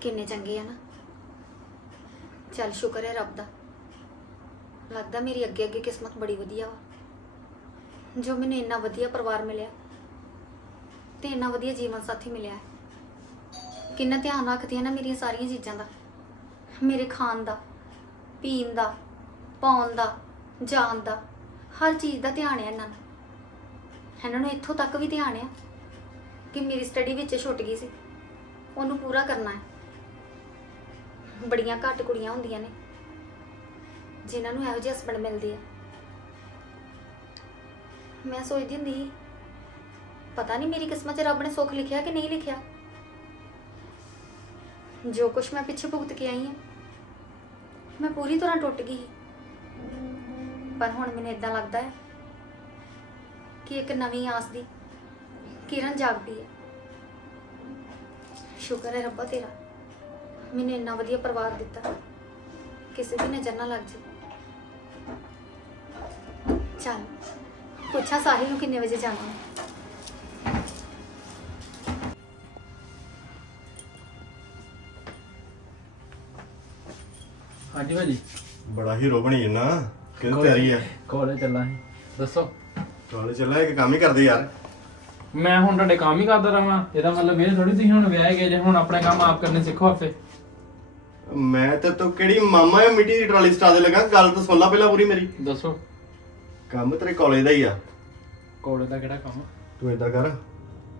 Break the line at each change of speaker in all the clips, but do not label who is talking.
ਕਿੰਨੇ ਚੰਗੇ ਆ ਨਾ। ਚੱਲ ਸ਼ੁਕਰ ਹੈ ਰੱਬ ਦਾ। ਲੱਗਦਾ ਮੇਰੀ ਅੱਗੇ ਅੱਗੇ ਕਿਸਮਤ ਬੜੀ ਵਧੀਆ ਵਾ। ਜੋ ਮੈਨੂੰ ਇੰਨਾ ਵਧੀਆ ਪਰਿਵਾਰ ਮਿਲਿਆ ਤੇ ਇੰਨਾ ਵਧੀਆ ਜੀਵਨ ਸਾਥੀ ਮਿਲਿਆ ਹੈ। ਕਿੰਨਾ ਧਿਆਨ ਰੱਖਦੀਆਂ ਨਾ ਮੇਰੀਆਂ ਸਾਰੀਆਂ ਚੀਜ਼ਾਂ ਦਾ। ਮੇਰੇ ਖਾਣ ਦਾ, ਪੀਣ ਦਾ, ਪਾਉਣ ਦਾ, ਜਾਣ ਦਾ। ਹਰ ਚੀਜ਼ ਦਾ ਧਿਆਨ ਹੈ ਇਹਨਾਂ ਨੂੰ ਇਹਨਾਂ ਨੂੰ ਇੱਥੋਂ ਤੱਕ ਵੀ ਧਿਆਨ ਆ ਕਿ ਮੇਰੀ ਸਟੱਡੀ ਵਿੱਚ ਛੁੱਟ ਗਈ ਸੀ। ਉਹਨੂੰ ਪੂਰਾ ਕਰਨਾ ਹੈ। ਬੜੀਆਂ ਘੱਟ ਕੁੜੀਆਂ ਹੁੰਦੀਆਂ ਨੇ, ਜਿਨ੍ਹਾਂ ਨੂੰ ਇਹੋ ਜਿਹੇ ਹਸਬੰਡ ਮਿਲਦੇ ਆ। ਮੈਂ ਸੋਚਦੀ ਹੁੰਦੀ ਸੀ, ਪਤਾ ਨਹੀਂ ਮੇਰੀ ਕਿਸਮਤ 'ਚ ਰੱਬ ਨੇ ਸੁੱਖ ਲਿਖਿਆ ਕਿ ਨਹੀਂ ਲਿਖਿਆ। ਜੋ ਕੁਛ ਮੈਂ ਪਿੱਛੇ ਭੁਗਤ ਕੇ ਆਈ ਹਾਂ ਮੈਂ ਪੂਰੀ ਤਰ੍ਹਾਂ ਟੁੱਟ ਗਈ ਸੀ। ਪਰ ਹੁਣ ਮੈਨੂੰ ਇਦਾਂ ਲੱਗਦਾ ਹੈ ਕਿ ਇੱਕ ਨਵੀਂ ਆਸ ਦੀ ਕਿਰਨ ਜਾਗਦੀ ਹੈ। ਸ਼ੁਕਰ ਹੈ ਰੱਬਾ ਤੇਰਾ। ਮੈਨੂੰ ਇੰਨਾ ਵਧੀਆ ਪਰਿਵਾਰ ਦਿੱਤਾ। ਕਿਸੇ ਦੀ ਨਜ਼ਰ ਨਾ ਲੱਗ ਜੇ। ਚੱਲ ਪੁੱਛਾਂ ਸਾਹਿਲ ਨੂੰ ਕਿੰਨੇ ਵਜੇ ਜਾਣਾ। ਹੈ
ਹਾਂਜੀ ਭਾਜੀ।
ਬੜਾ ਹੀਰੋ ਬਣੀ ਜਨਾ ਕਿਹਦੀ ਤਿਆਰੀ ਆ?
ਕਾਲਜ ਚੱਲਾਂ ਸੀ ਦੱਸੋ।
ਕਾਲਜ ਚੱਲਾ ਇੱਕ ਕੰਮ ਹੀ ਕਰਦੇ ਯਾਰ।
ਮੈਂ ਹੁਣ ਤੁਹਾਡੇ ਕੰਮ ਹੀ ਕਰਦਾ ਰਹਾਂ ਇਹਦਾ ਮਤਲਬ ਇਹ ਥੋੜੀ ਤੁਸੀਂ ਹੁਣ ਵਿਆਹ ਗਏ ਜੇ ਹੁਣ ਆਪਣੇ ਕੰਮ ਆਪ ਕਰਨੇ ਸਿੱਖੋ ਆਪੇ।
ਮੈਂ ਤੇ ਤੂੰ ਕਿਹੜੀ ਮਾਮਾ ਹੈ ਮਿੱਟੀ ਦੀ ਟਰਾਲੀ ਸਟਾ ਦੇ ਲੱਗਾ? ਗੱਲ ਤਾਂ ਸੁਣ ਲੈ ਪਹਿਲਾਂ ਪੂਰੀ ਮੇਰੀ।
ਦੱਸੋ।
ਕੰਮ ਤੇਰੇ ਕਾਲਜ ਦਾ ਹੀ ਆ।
ਕਾਲਜ ਦਾ ਕਿਹੜਾ ਕੰਮ?
ਤੂੰ ਏਦਾਂ ਕਰ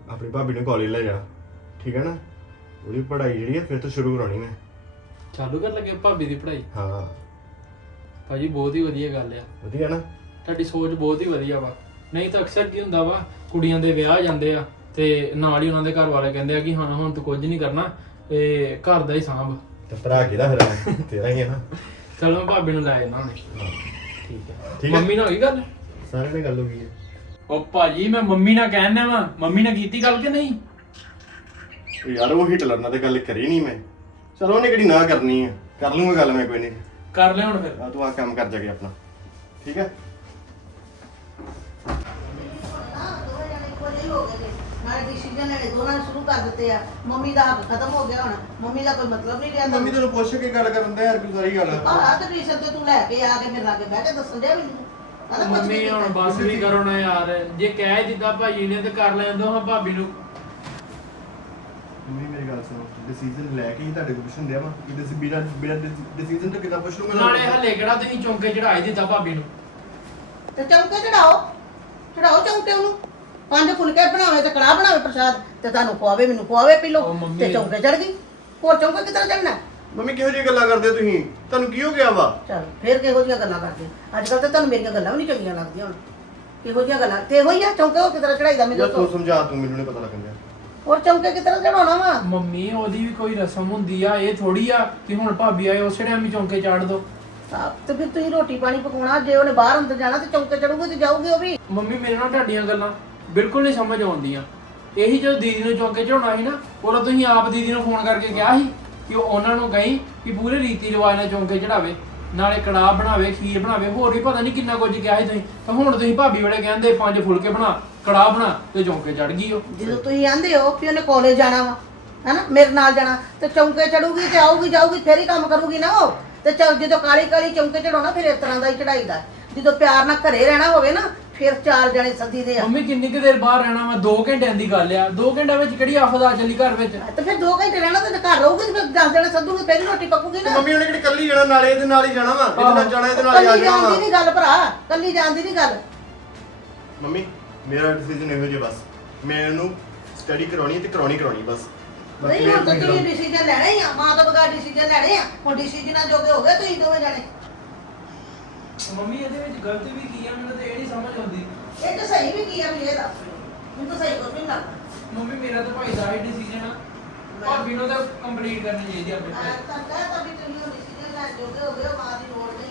ਆਪਣੀ ਭਾਬੀ ਨੂੰ ਕਾਲਜ ਲੈ ਜਾ। ਠੀਕ ਹੈ ਨਾ? ਉਹਦੀ ਪੜ੍ਹਾਈ ਜਿਹੜੀ ਆ ਫਿਰ ਤੋਂ ਸ਼ੁਰੂ ਕਰਾਉਣੀ ਮੈਂ।
ਚਾਲੂ ਕਰ ਲੱਗੇ ਭਾਬੀ ਦੀ ਪੜ੍ਹਾਈ?
ਹਾਂ।
ਭਾਜੀ ਬਹੁਤ ਹੀ ਵਧੀਆ ਗੱਲ ਆ।
ਵਧੀਆ ਨਾ?
ਤੁਹਾਡੀ ਸੋਚ ਬਹੁਤ ਹੀ ਵਧੀਆ ਵਾ। ਨਹੀਂ ਤਾਂ ਅਕਸਰ ਕੀ ਹੁੰਦਾ ਵਾ ਕੁੜੀਆਂ ਦੇ ਵਿਆਹ ਜਾਂਦੇ ਆ ਤੇ ਨਾਲ ਹੀ ਉਹਨਾਂ ਦੇ ਘਰ ਵਾਲੇ ਕਹਿੰਦੇ ਆ ਕਿ ਹਾਂ ਹੁਣ ਤੂੰ ਕੁਝ ਨਹੀਂ ਕਰਨਾ ਇਹ ਘਰ ਦਾ ਹੀ ਸਾਂਭ।
ਤੇ ਭਰਾ ਕਿਹਦਾ ਫਿਰ? ਤੇਰਾ ਹੀ ਹੈ ਨਾ।
ਚਲੋ ਮੈਂ ਭਾਬੀ ਨੂੰ ਲੈ ਜਾਣਾ ਹੁਣੇ। ਠੀਕ ਹੈ।
ਠੀਕ ਹੈ।
ਮੰਮੀ ਨਾਲ ਹੋਈ ਗੱਲ?
ਸਾਰਿਆਂ ਨਾਲ ਗੱਲ ਹੋ ਗਈ ਹੈ।
ਉਹ ਭਾਜੀ ਮੈਂ ਮੰਮੀ ਨਾਲ ਕਹਿਣਾ ਵਾ। ਮੰਮੀ ਨਾਲ ਕੀਤੀ ਗੱਲ ਕਿ ਨਹੀਂ?
ਉਹ ਯਾਰ ਉਹ ਹਿਟਲਰ ਨਾਲ ਤੇ ਗੱਲ ਕਰੀ ਨਹੀਂ ਮੈਂ। ਚਲੋ ਉਹਨੇ ਕਿਹੜੀ ਨਾ ਕਰਨੀ ਹੈ। ਕਰ ਲੂੰਗਾ ਗੱਲ ਮੈਂ ਕੋਈ ਨਹੀਂ।
ਕਰ ਲਿਆ ਹੁਣ ਫਿਰ।
ਆ ਤੂੰ ਆ ਕੰਮ ਕਰ ਜਾ ਕੇ ਆਪਣਾ। ਠੀਕ ਹੈ?
ਨਾਲੇ ਡਿਸੀਜਨ ਲੈਣੇ ਦੋਨਾਂ ਨੇ ਸ਼ੁਰੂ ਕਰ ਦਿੱਤੇ ਆ। ਮੰਮੀ ਦਾ ਹੱਕ ਖਤਮ ਹੋ ਗਿਆ ਹੁਣ। ਮੰਮੀ ਦਾ ਕੋਈ ਮਤਲਬ ਨਹੀਂ ਰਿਹਾ
ਮੰਮੀ ਤੈਨੂੰ ਪੁੱਛ ਕੇ ਗੱਲ ਕਰਨ ਦਾ ਯਾਰ ਕੋਈ ਸਾਰੀ ਗੱਲ
ਆਹ ਤੇ ਟਿਊਸ਼ਨ ਤੇ ਤੂੰ ਲੈ ਕੇ ਆ ਕੇ ਮੇਰੇ ਲਾਗੇ ਬਹਿ ਕੇ ਦੱਸਣ ਡਿਆ ਮੈਨੂੰ। ਕਹਿੰਦਾ ਕੁਛ
ਮੰਮੀ
ਨਹੀਂ
ਹੁਣ
ਕੀਤਾ।
ਬਸ ਵੀ ਕਰੋ ਨਾ ਯਾਰ। ਜੇ ਕਹਿ ਦਿੱਤਾ ਭਾਜੀ ਨੇ ਤੇ ਕਰ ਲੈਣ ਦੋ ਹਾਂ ਭਾਬੀ ਨੂੰ।
ਮੰਮੀ ਮੇਰੀ ਗੱਲ ਸੁਣੋ। ਡਿਸੀਜਨ ਲੈ ਕੇ ਹੀ ਤੁਹਾਡੇ ਕੋਲ ਪੁੱਛਣ ਦਿਆ ਵਾ ਕਿ ਡਿਸ ਬਿਨਾ ਬਿਨਾ ਡਿਸੀਜਨ ਤੋਂ ਕਿੱਦਾਂ ਪੁੱਛ ਲੂੰਗਾ
ਨਾਲੇ ਹੱਲੇ ਕਿਹੜਾ ਤੁਸੀਂ ਚੌਂਕੇ ਚੜਾਈ ਦਿੱਤਾ ਭਾਬੀ ਨੂੰ।
ਤੇ ਚੌਂਕੇ ਚੜਾਓ ਚੜਾਓ ਚੌਂਕੇ ਉਹਨੂੰ। ਪੰਜ ਫੁਲਕੇ ਬਣਾਵੇ ਤੇ ਕੜਾਹ ਬਣਾਵੇ ਪ੍ਰਸ਼ਾਦ ਤੇ ਤੁਹਾਨੂੰ ਖਵਾਵੇ ਮੈਨੂੰ ਖਵਾਵੇ ਪੀ
ਉਹ
ਲਓ
ਮੰਮੀ-
ਤੇ ਚੌਂਕੇ ਚੜ ਗਈ। ਹੋਰ ਚੌਂਕੇ ਕਿੱਧਰ ਚੜਨਾ
ਮੰਮੀ ਕਿਹੋ ਜਿਹੀ ਗੱਲਾਂ ਕਰਦੇ ਤੁਸੀਂ? ਤੁਹਾਨੂੰ ਕੀ ਹੋ ਗਿਆ ਵਾ?
ਚਲ ਫੇਰ ਕਿਹੋ ਜਿਹੀਆਂ ਗੱਲਾਂ ਕਰਦੇ? ਅੱਜ ਕੱਲ ਤਾਂ ਤੁਹਾਨੂੰ ਮੇਰੀਆਂ ਗੱਲਾਂ ਵੀ ਨਹੀਂ ਚੰਗੀਆਂ ਲੱਗਦੀਆਂ। ਹੁਣ ਕਿਹੋ ਜਿਹੀਆਂ ਗੱਲਾਂ? ਤੇ ਇਹੋ ਹੀ ਆ ਚੌਂਕੇ ਉਹ ਕਿੱਧਰ ਚੜਾਈਦਾ ਮੈਨੂੰ
ਯਾਰ ਤੂੰ
ਦੱਸੋ
ਸਮਝਾ ਤੂੰ ਮੈਨੂੰ ਨਹੀਂ ਪਤਾ ਲੱਗਣ
ਹੋਰ ਚੌਂਕੇ ਕਿੱਧਰ ਚੜਾਉਣਾ ਵਾ?
ਮੰਮੀ ਉਹਦੀ ਵੀ ਕੋਈ ਰਸਮ ਹੁੰਦੀ ਆ ਇਹ ਥੋੜੀ ਆ ਕਿ ਹੁਣ ਭਾਬੀ ਆਏ ਉਸੇ ਟਾਈਮ ਹੀ ਚੌਂਕੇ ਚਾੜ ਦੋ।
ਤਾਂ ਤੇ ਫਿਰ ਤੁਸੀਂ ਰੋਟੀ ਪਾਣੀ ਪਕਾਉਣਾ ਜੇ ਉਹਨੇ ਬਾਹਰ ਅੰਦਰ ਜਾਣਾ ਤੇ ਚੌਂਕੇ ਚੜੂਗੀ ਤੇ ਜਾਊਗੀ ਉਹ ਵੀ।
ਮੰਮੀ ਮੇਰੇ ਨਾਲ ਤੁਹਾਡੀਆਂ ਗੱਲਾਂ। ਬਿਲਕੁਲ ਨਹੀਂ ਸਮਝ ਆਉਂਦੀਆਂ। ਇਹੀ ਜਦੋਂ ਦੀਦੀ ਨੂੰ ਚੌਂਕੇ ਚੜਾਉਣਾ ਸੀ ਨਾ, ਉਦੋਂ ਤੁਸੀਂ ਆਪ ਦੀਦੀ ਨੂੰ ਫੋਨ ਕਰਕੇ ਕਿਹਾ ਸੀ ਕਿ ਉਹ ਉਹਨਾਂ ਨੂੰ ਕਹੀਂ ਕਿ ਪੂਰੇ ਰੀਤੀ ਰਿਵਾਜ ਨਾਲ ਚੌਂਕੇ ਚੜਾਵੇ ਨਾਲੇ ਕੜਾਹ ਬਣਾਵੇ, ਖੀਰ ਬਣਾਵੇ, ਹੋਰ ਵੀ ਪਤਾ ਨਹੀਂ ਕਿੰਨਾ ਕੁਝ ਕਿਹਾ ਸੀ ਤੁਸੀਂ। ਤਾਂ ਹੁਣ ਤੁਸੀਂ ਭਾਬੀ ਵੇਲੇ ਕਹਿੰਦੇ, ਪੰਜ ਫੁਲਕੇ ਬਣਾ, ਕੜਾਹ ਬਣਾ ਤੇ ਚੌਂਕੇ ਚੜ ਗਈ ਉਹ।
ਜਦੋਂ ਤੁਸੀਂ ਆਂਦੇ ਹੋ ਕਿ ਉਹਨੇ ਕਾਲਜ ਜਾਣਾ ਵਾ, ਹੈਨਾ, ਮੇਰੇ ਨਾਲ ਜਾਣਾ, ਤੇ ਚੌਂਕੇ ਚੜੂਗੀ ਤੇ ਆਊਗੀ, ਜਾਊਗੀ, ਫੇਰ ਹੀ ਕੰਮ ਕਰੂਗੀ ਨਾ ਉਹ। ਤੇ ਚੱਲ ਜਦੋਂ ਕਾਲੀ ਕਾਲੀ ਚੌਂਕੇ ਚੜਾਉਣਾ ਫਿਰ ਇਸ ਤਰ੍ਹਾਂ ਦਾ ਹੀ ਚੜਾਈਦਾ ਜਦੋਂ ਪਿਆਰ ਨਾਲ ਘਰੇ ਰਹਿਣਾ ਹੋਵੇ ਨਾ ਫਿਰ ਚਾਰ ਜਣੇ ਸੱਦੀ ਦੇ ਆ।
ਮੰਮੀ ਕਿੰਨੀ ਕੁ ਦੇਰ ਬਾਹਰ ਰਹਿਣਾ ਵਾ 2 ਘੰਟਿਆਂ ਦੀ ਗੱਲ ਆ। 2 ਘੰਟਿਆਂ ਵਿੱਚ ਕਿਹੜੀ ਆਫਤ ਆ ਚੱਲੀ ਘਰ ਵਿੱਚ?
ਤੇ ਫਿਰ 2 ਘੰਟੇ ਰਹਿਣਾ ਤੇ ਘਰ ਰਹੂਗੀ ਤੇ ਫਿਰ 10 ਜਣੇ ਸੱਦੂਗੀ ਪਹਿਲੀ ਰੋਟੀ ਪੱਕੂਗੀ ਨਾ।
ਮੰਮੀ ਉਹਨੇ ਕਿਹੜੀ ਕੱਲੀ ਜਾਣਾ ਨਾਲੇ ਇਹਦੇ ਨਾਲ ਹੀ ਜਾਣਾ ਵਾ ਇਹਦੇ ਨਾਲ ਜਾਣਾ ਇਹਦੇ ਨਾਲ ਹੀ ਆ
ਕੱਲੀ
ਜਾਣਾ
ਜਾਂਦੀ
ਵਾ।
ਨਹੀਂ ਗੱਲ ਭਰਾ ਕੱਲੀ ਜਾਂਦੀ ਨਹੀਂ ਗੱਲ।
ਮੰਮੀ ਮੇਰਾ ਡਿਸੀਜਨ ਇਹੋ ਜਿਹਾ ਬਸ। ਮੈਂ ਇਹਨੂੰ ਸਟੱਡੀ ਕਰਾਉਣੀ ਤੇ ਕਰਾਉਣੀ ਕਰਾਉਣੀ ਬਸ। ਬਾਕੀ
ਨਹੀਂ ਹੁਣ ਤਾਂ
ਮੈਂ
ਤੁਸੀਂ ਡਿਸੀਜਨ ਲੈਣਾ ਹੀ ਆ ਮਾਂ ਤੋਂ ਬਗੈਰ ਡਿਸੀਜਨ ਲੈਣੇ ਆ। ਹੁਣ ਡਿਸੀਜਨਾਂ ਜੋਗੇ ਹੋ ਗਏ ਤੁਸੀਂ ਦੋਵੇਂ ਜਣੇ।
ਮੰਮੀ ਇਹਦੇ ਵਿੱਚ ਗਲਤੀ ਵੀ ਕੀ ਆ? ਮੈਨੂੰ ਤਾਂ ਇਹ ਨਹੀਂ ਸਮਝ ਆਉਂਦੀ।
ਇਹ ਤਾਂ ਸਹੀ ਵੀ ਕੀ ਆ ਵੀ ਇਹ ਦੱਸ। ਮੈਨੂੰ ਤਾਂ ਸਹੀ ਕੁਝ ਨਹੀਂ ਲੱਗਦਾ
ਮੰਮੀ ਮੇਰਾ ਤਾਂ ਭਾਈ ਦਾ ਹੀ ਡਿਸੀਜਨ ਆ। ਭਾਬੀ ਨੂੰ ਤਾਂ ਕੰਪਲੀਟ ਕਰਨੀ ਚਾਹੀਦੀ ਆ ਆਪਣੇ
ਮੈਂ
ਭਾਈ
ਤਾਂ ਕਹਿ ਤਾ ਵੀ ਤੁਸੀਂ ਉਹ ਡਿਸੀਜਨ ਲੈ ਜੋਗੇ ਹੋ ਗਏ ਮਾਂ ਦੀ ਲੋੜ ਨਹੀਂ।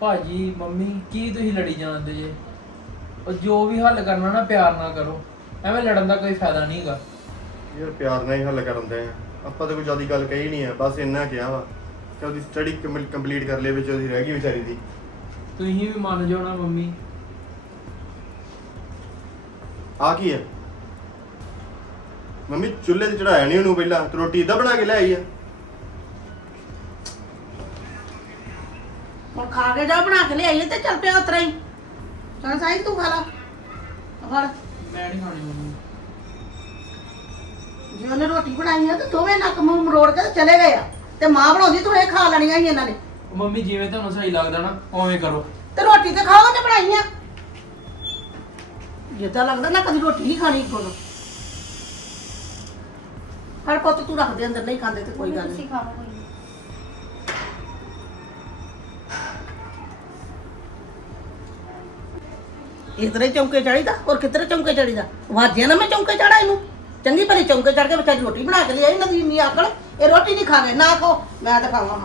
ਭਾਜੀ ਮੰਮੀ ਕੀ ਤੁਸੀਂ ਲੜੀ ਜਾਂਦੇ ਜੇ? ਉਹ ਜੋ ਵੀ ਹੱਲ ਕਰਨਾ ਨਾ ਪਿਆਰ ਨਾਲ ਕਰੋ। ਐਵੇਂ ਲੜਨ ਦਾ ਕੋਈ ਫਾਇਦਾ ਨਹੀਂਗਾ
ਯਾਰ ਪਿਆਰ ਨਾਲ ਹੀ ਹੱਲ ਕਰਨ ਦੇ ਆ। ਆਪਾਂ ਤਾਂ ਕੋਈ ਜ਼ਿਆਦਾ ਗੱਲ ਕਹੀ ਨਹੀਂ ਆ ਬਸ ਇੰਨਾ ਕਿਹਾ ਵਾ ਕਿ ਉਹਦੀ ਸਟੱਡੀ ਕੰਪਲੀਟ ਕਰ ਲਏ ਵਿੱਚ ਉਹਦੀ ਰਹਿ ਗਈ ਵਿਚਾਰੀ ਦੀ।
ਤੁਸੀਂ ਵੀ ਮੰਨ ਜਾਓ ਨਾ ਮੰਮੀ।
ਆ ਕੀ ਹੈ ਮੰਮੀ ਚੁੱਲ੍ਹੇ ਤੇ ਚੜਾਇਆ ਨਹੀਂ ਉਹਨੂੰ ਪਹਿਲਾਂ ਤੇ ਰੋਟੀ ਇਦਾਂ ਬਣਾ ਕੇ ਲੈ ਆਈ ਆ?
ਖਾ ਕੇ ਜਾ ਬਣਾ ਕੇ ਲਿਆਈਏ ਤੇ ਚੱਲ ਪਿਆ ਉਤਰਾ ਹੀ। ਚੱਲ ਸਾਈ ਤੂੰ ਖਾ ਲਾ। ਫੜ।
ਮੈਂ ਨਹੀਂ ਖਾਣੀ ਮੰਮੀ।
ਜੇ ਉਹਨੇ ਰੋਟੀ ਬਣਾਈ ਆ ਤੇ ਦੋਵੇਂ ਨੱਕ ਮੂੰਹ ਮਰੋੜ ਕੇ ਚਲੇ ਗਏ ਆ। ਤੇ ਮਾਂ ਬਣਾਉਂਦੀ ਤੂੰ ਇਹ ਖਾ ਲੈਣੀਆਂ ਸੀ ਇਹਨਾਂ ਨੇ।
ਉਹ ਮੰਮੀ ਜਿਵੇਂ ਤੁਹਾਨੂੰ ਸਹੀ ਲੱਗਦਾ ਨਾ ਉਵੇਂ ਕਰੋ।
ਤੇ ਰੋਟੀ ਤੇ ਖਾਓ ਤੇ ਬਣਾਈਆਂ ਜਿੱਦਾਂ ਲੱਗਦਾ ਨਾ ਕਦੀ ਰੋਟੀ ਨਹੀਂ ਖਾਣੀ ਕੋਲ ਹਰ। ਪੁੱਤ ਤੂੰ ਰੱਖ ਦੇ ਅੰਦਰ ਨਹੀਂ ਖਾਂਦੇ ਤੇ ਕੋਈ ਗੱਲ ਨਹੀਂ
ਤੁਸੀਂ ਖਾਓ ਕੋਈ ਨੀ।
ਇਸ ਤਰ੍ਹਾਂ ਹੀ ਚੌਂਕੇ ਚੜੀਦਾ ਔਰ ਕਿਤਰੇ ਚੌਂਕੇ ਚੜੀਦਾ ਵਾਜਿਆ ਨਾ ਮੈਂ ਚੌਂਕੇ ਚੜਾ ਇਹਨੂੰ ਚੰਗੀ ਭਲੀ ਚੌਂਕੇ ਚੜ ਕੇ ਵਿਚਾਰੀ ਰੋਟੀ ਬਣਾ ਕੇ ਲਿਆਈ ਨਦੀ ਨਹੀਂ ਆਕੜ। ਇਹ ਰੋਟੀ ਨਹੀਂ ਖਾਣੇ ਨਾ ਖਾਓ। ਮੈਂ ਤਾਂ ਖਾਵਾਂ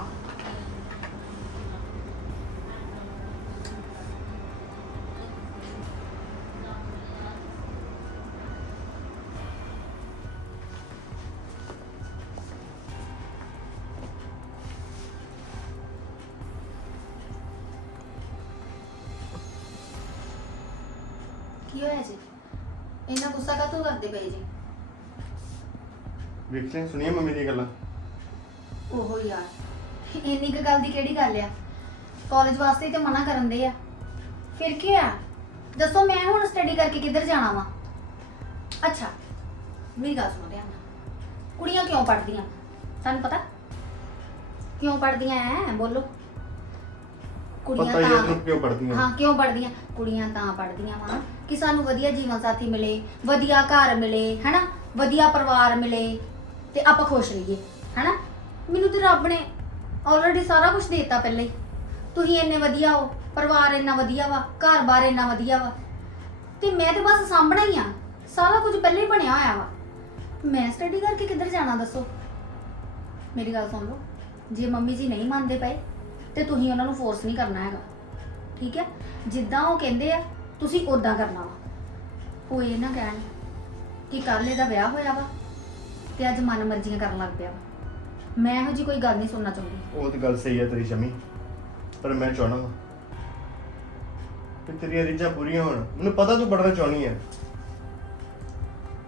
ਵੇਖ ਲੈ ਸੁਣੀਏ ਮੰਮੀ ਦੀ ਗੱਲਾਂ?
ਓਹੋ ਯਾਰ ਇੰਨੀ ਕੁ ਗੱਲ ਦੀ ਕਿਹੜੀ ਗੱਲ ਆ? ਕਾਲਜ ਵਾਸਤੇ ਹੀ ਤੇ ਮਨਾ ਕਰਨ ਦੇ ਆ। ਫਿਰ ਕੀ ਆ ਦੱਸੋ ਮੈਂ ਹੁਣ ਸਟੱਡੀ ਕਰਕੇ ਕਿੱਧਰ ਜਾਣਾ ਵਾ? ਅੱਛਾ ਮੇਰੀ ਗੱਲ ਸੁਣੋ ਧਿਆਨ ਨਾਲ। ਕੁੜੀਆਂ ਕਿਉਂ ਪੜ੍ਹਦੀਆਂ? ਤੁਹਾਨੂੰ ਪਤਾ? ਕਿਉਂ ਪੜ੍ਹਦੀਆਂ ਐ? ਬੋਲੋ।
ਪਤਾ ਹੀ ਤੂੰ ਕਿਉਂ ਪੜਦੀਆਂ
ਹਾਂ ਕਿਉਂ ਪੜ੍ਹਦੀਆਂ? ਕੁੜੀਆਂ ਤਾਂ ਪੜ੍ਹਦੀਆਂ ਵਾ ਕਿ ਸਾਨੂੰ ਵਧੀਆ ਜੀਵਨ ਸਾਥੀ ਮਿਲੇ ਵਧੀਆ ਘਰ ਮਿਲੇ ਹਨਾ? ਵਧੀਆ ਪਰਿਵਾਰ ਮਿਲੇ। ਤੇ ਆਪਾਂ ਖੁਸ਼ ਰਹੀਏ, ਹਨਾ? ਮੈਨੂੰ ਤੇ ਰੱਬ ਨੇ ਆਲਰੇਡੀ ਸਾਰਾ ਕੁਝ ਦਿੱਤਾ ਪਹਿਲਾਂ ਹੀ। ਤੁਸੀਂ ਇੰਨੇ ਵਧੀਆ ਹੋ, ਪਰਿਵਾਰ ਇੰਨਾ ਵਧੀਆ ਵਾ, ਘਰ-ਬਾਰ ਇੰਨਾ ਵਧੀਆ ਵਾ। ਤੇ ਮੈਂ ਤੇ ਬਸ ਸਾਂਭਣਾ ਹੀ ਆ, ਸਾਰਾ ਕੁਝ ਪਹਿਲਾਂ ਹੀ ਬਣਿਆ ਹੋਇਆ ਵਾ। ਮੈਂ ਸਟੱਡੀ ਕਰਕੇ ਕਿੱਧਰ ਜਾਣਾ ਦੱਸੋ? ਮੇਰੀ ਗੱਲ ਸੁਣ ਲਓ, ਜੇ ਮੰਮੀ ਜੀ ਨਹੀਂ ਮੰਨਦੇ ਪਏ, ਤੇ ਤੁਸੀਂ ਉਹਨਾਂ ਨੂੰ ਫੋਰਸ ਨਹੀਂ ਕਰਨਾ ਹੈਗਾ, ਠੀਕ ਹੈ? ਜਿੱਦਾਂ ਉਹ ਕਹਿੰਦੇ ਆ, ਤੁਸੀਂ ਉਦਾਂ ਕਰਨਾ ਵਾ। ਉਹ ਇਹ ਨਾ ਕਹਿਣ ਕਿ ਕੱਲ੍ਹ ਇਹਦਾ ਵਿਆਹ ਹੋਇਆ ਵਾ ਤੇ ਅੱਜ ਮਨ ਮਰਜ਼ੀਆਂ ਕਰਨ ਲੱਗ ਪਿਆ। ਵਾ ਮੈਂ ਇਹੋ ਜੀ ਕੋਈ ਗੱਲ ਨਹੀਂ ਸੁਣਨਾ ਚਾਹੁੰਦੀ।
ਉਹ ਤਾਂ ਗੱਲ ਸਹੀ ਹੈ ਤੇਰੀ ਸ਼ਮੀ ਪਰ ਮੈਂ ਚਾਹਣਾ ਕਿ ਤੇਰੀਆਂ ਰੀਝਾਂ ਪੂਰੀਆਂ ਹੋਣ। ਮੈਨੂੰ ਪਤਾ ਤੂੰ ਪੜਨਾ ਚਾਹਣੀ ਹੈ।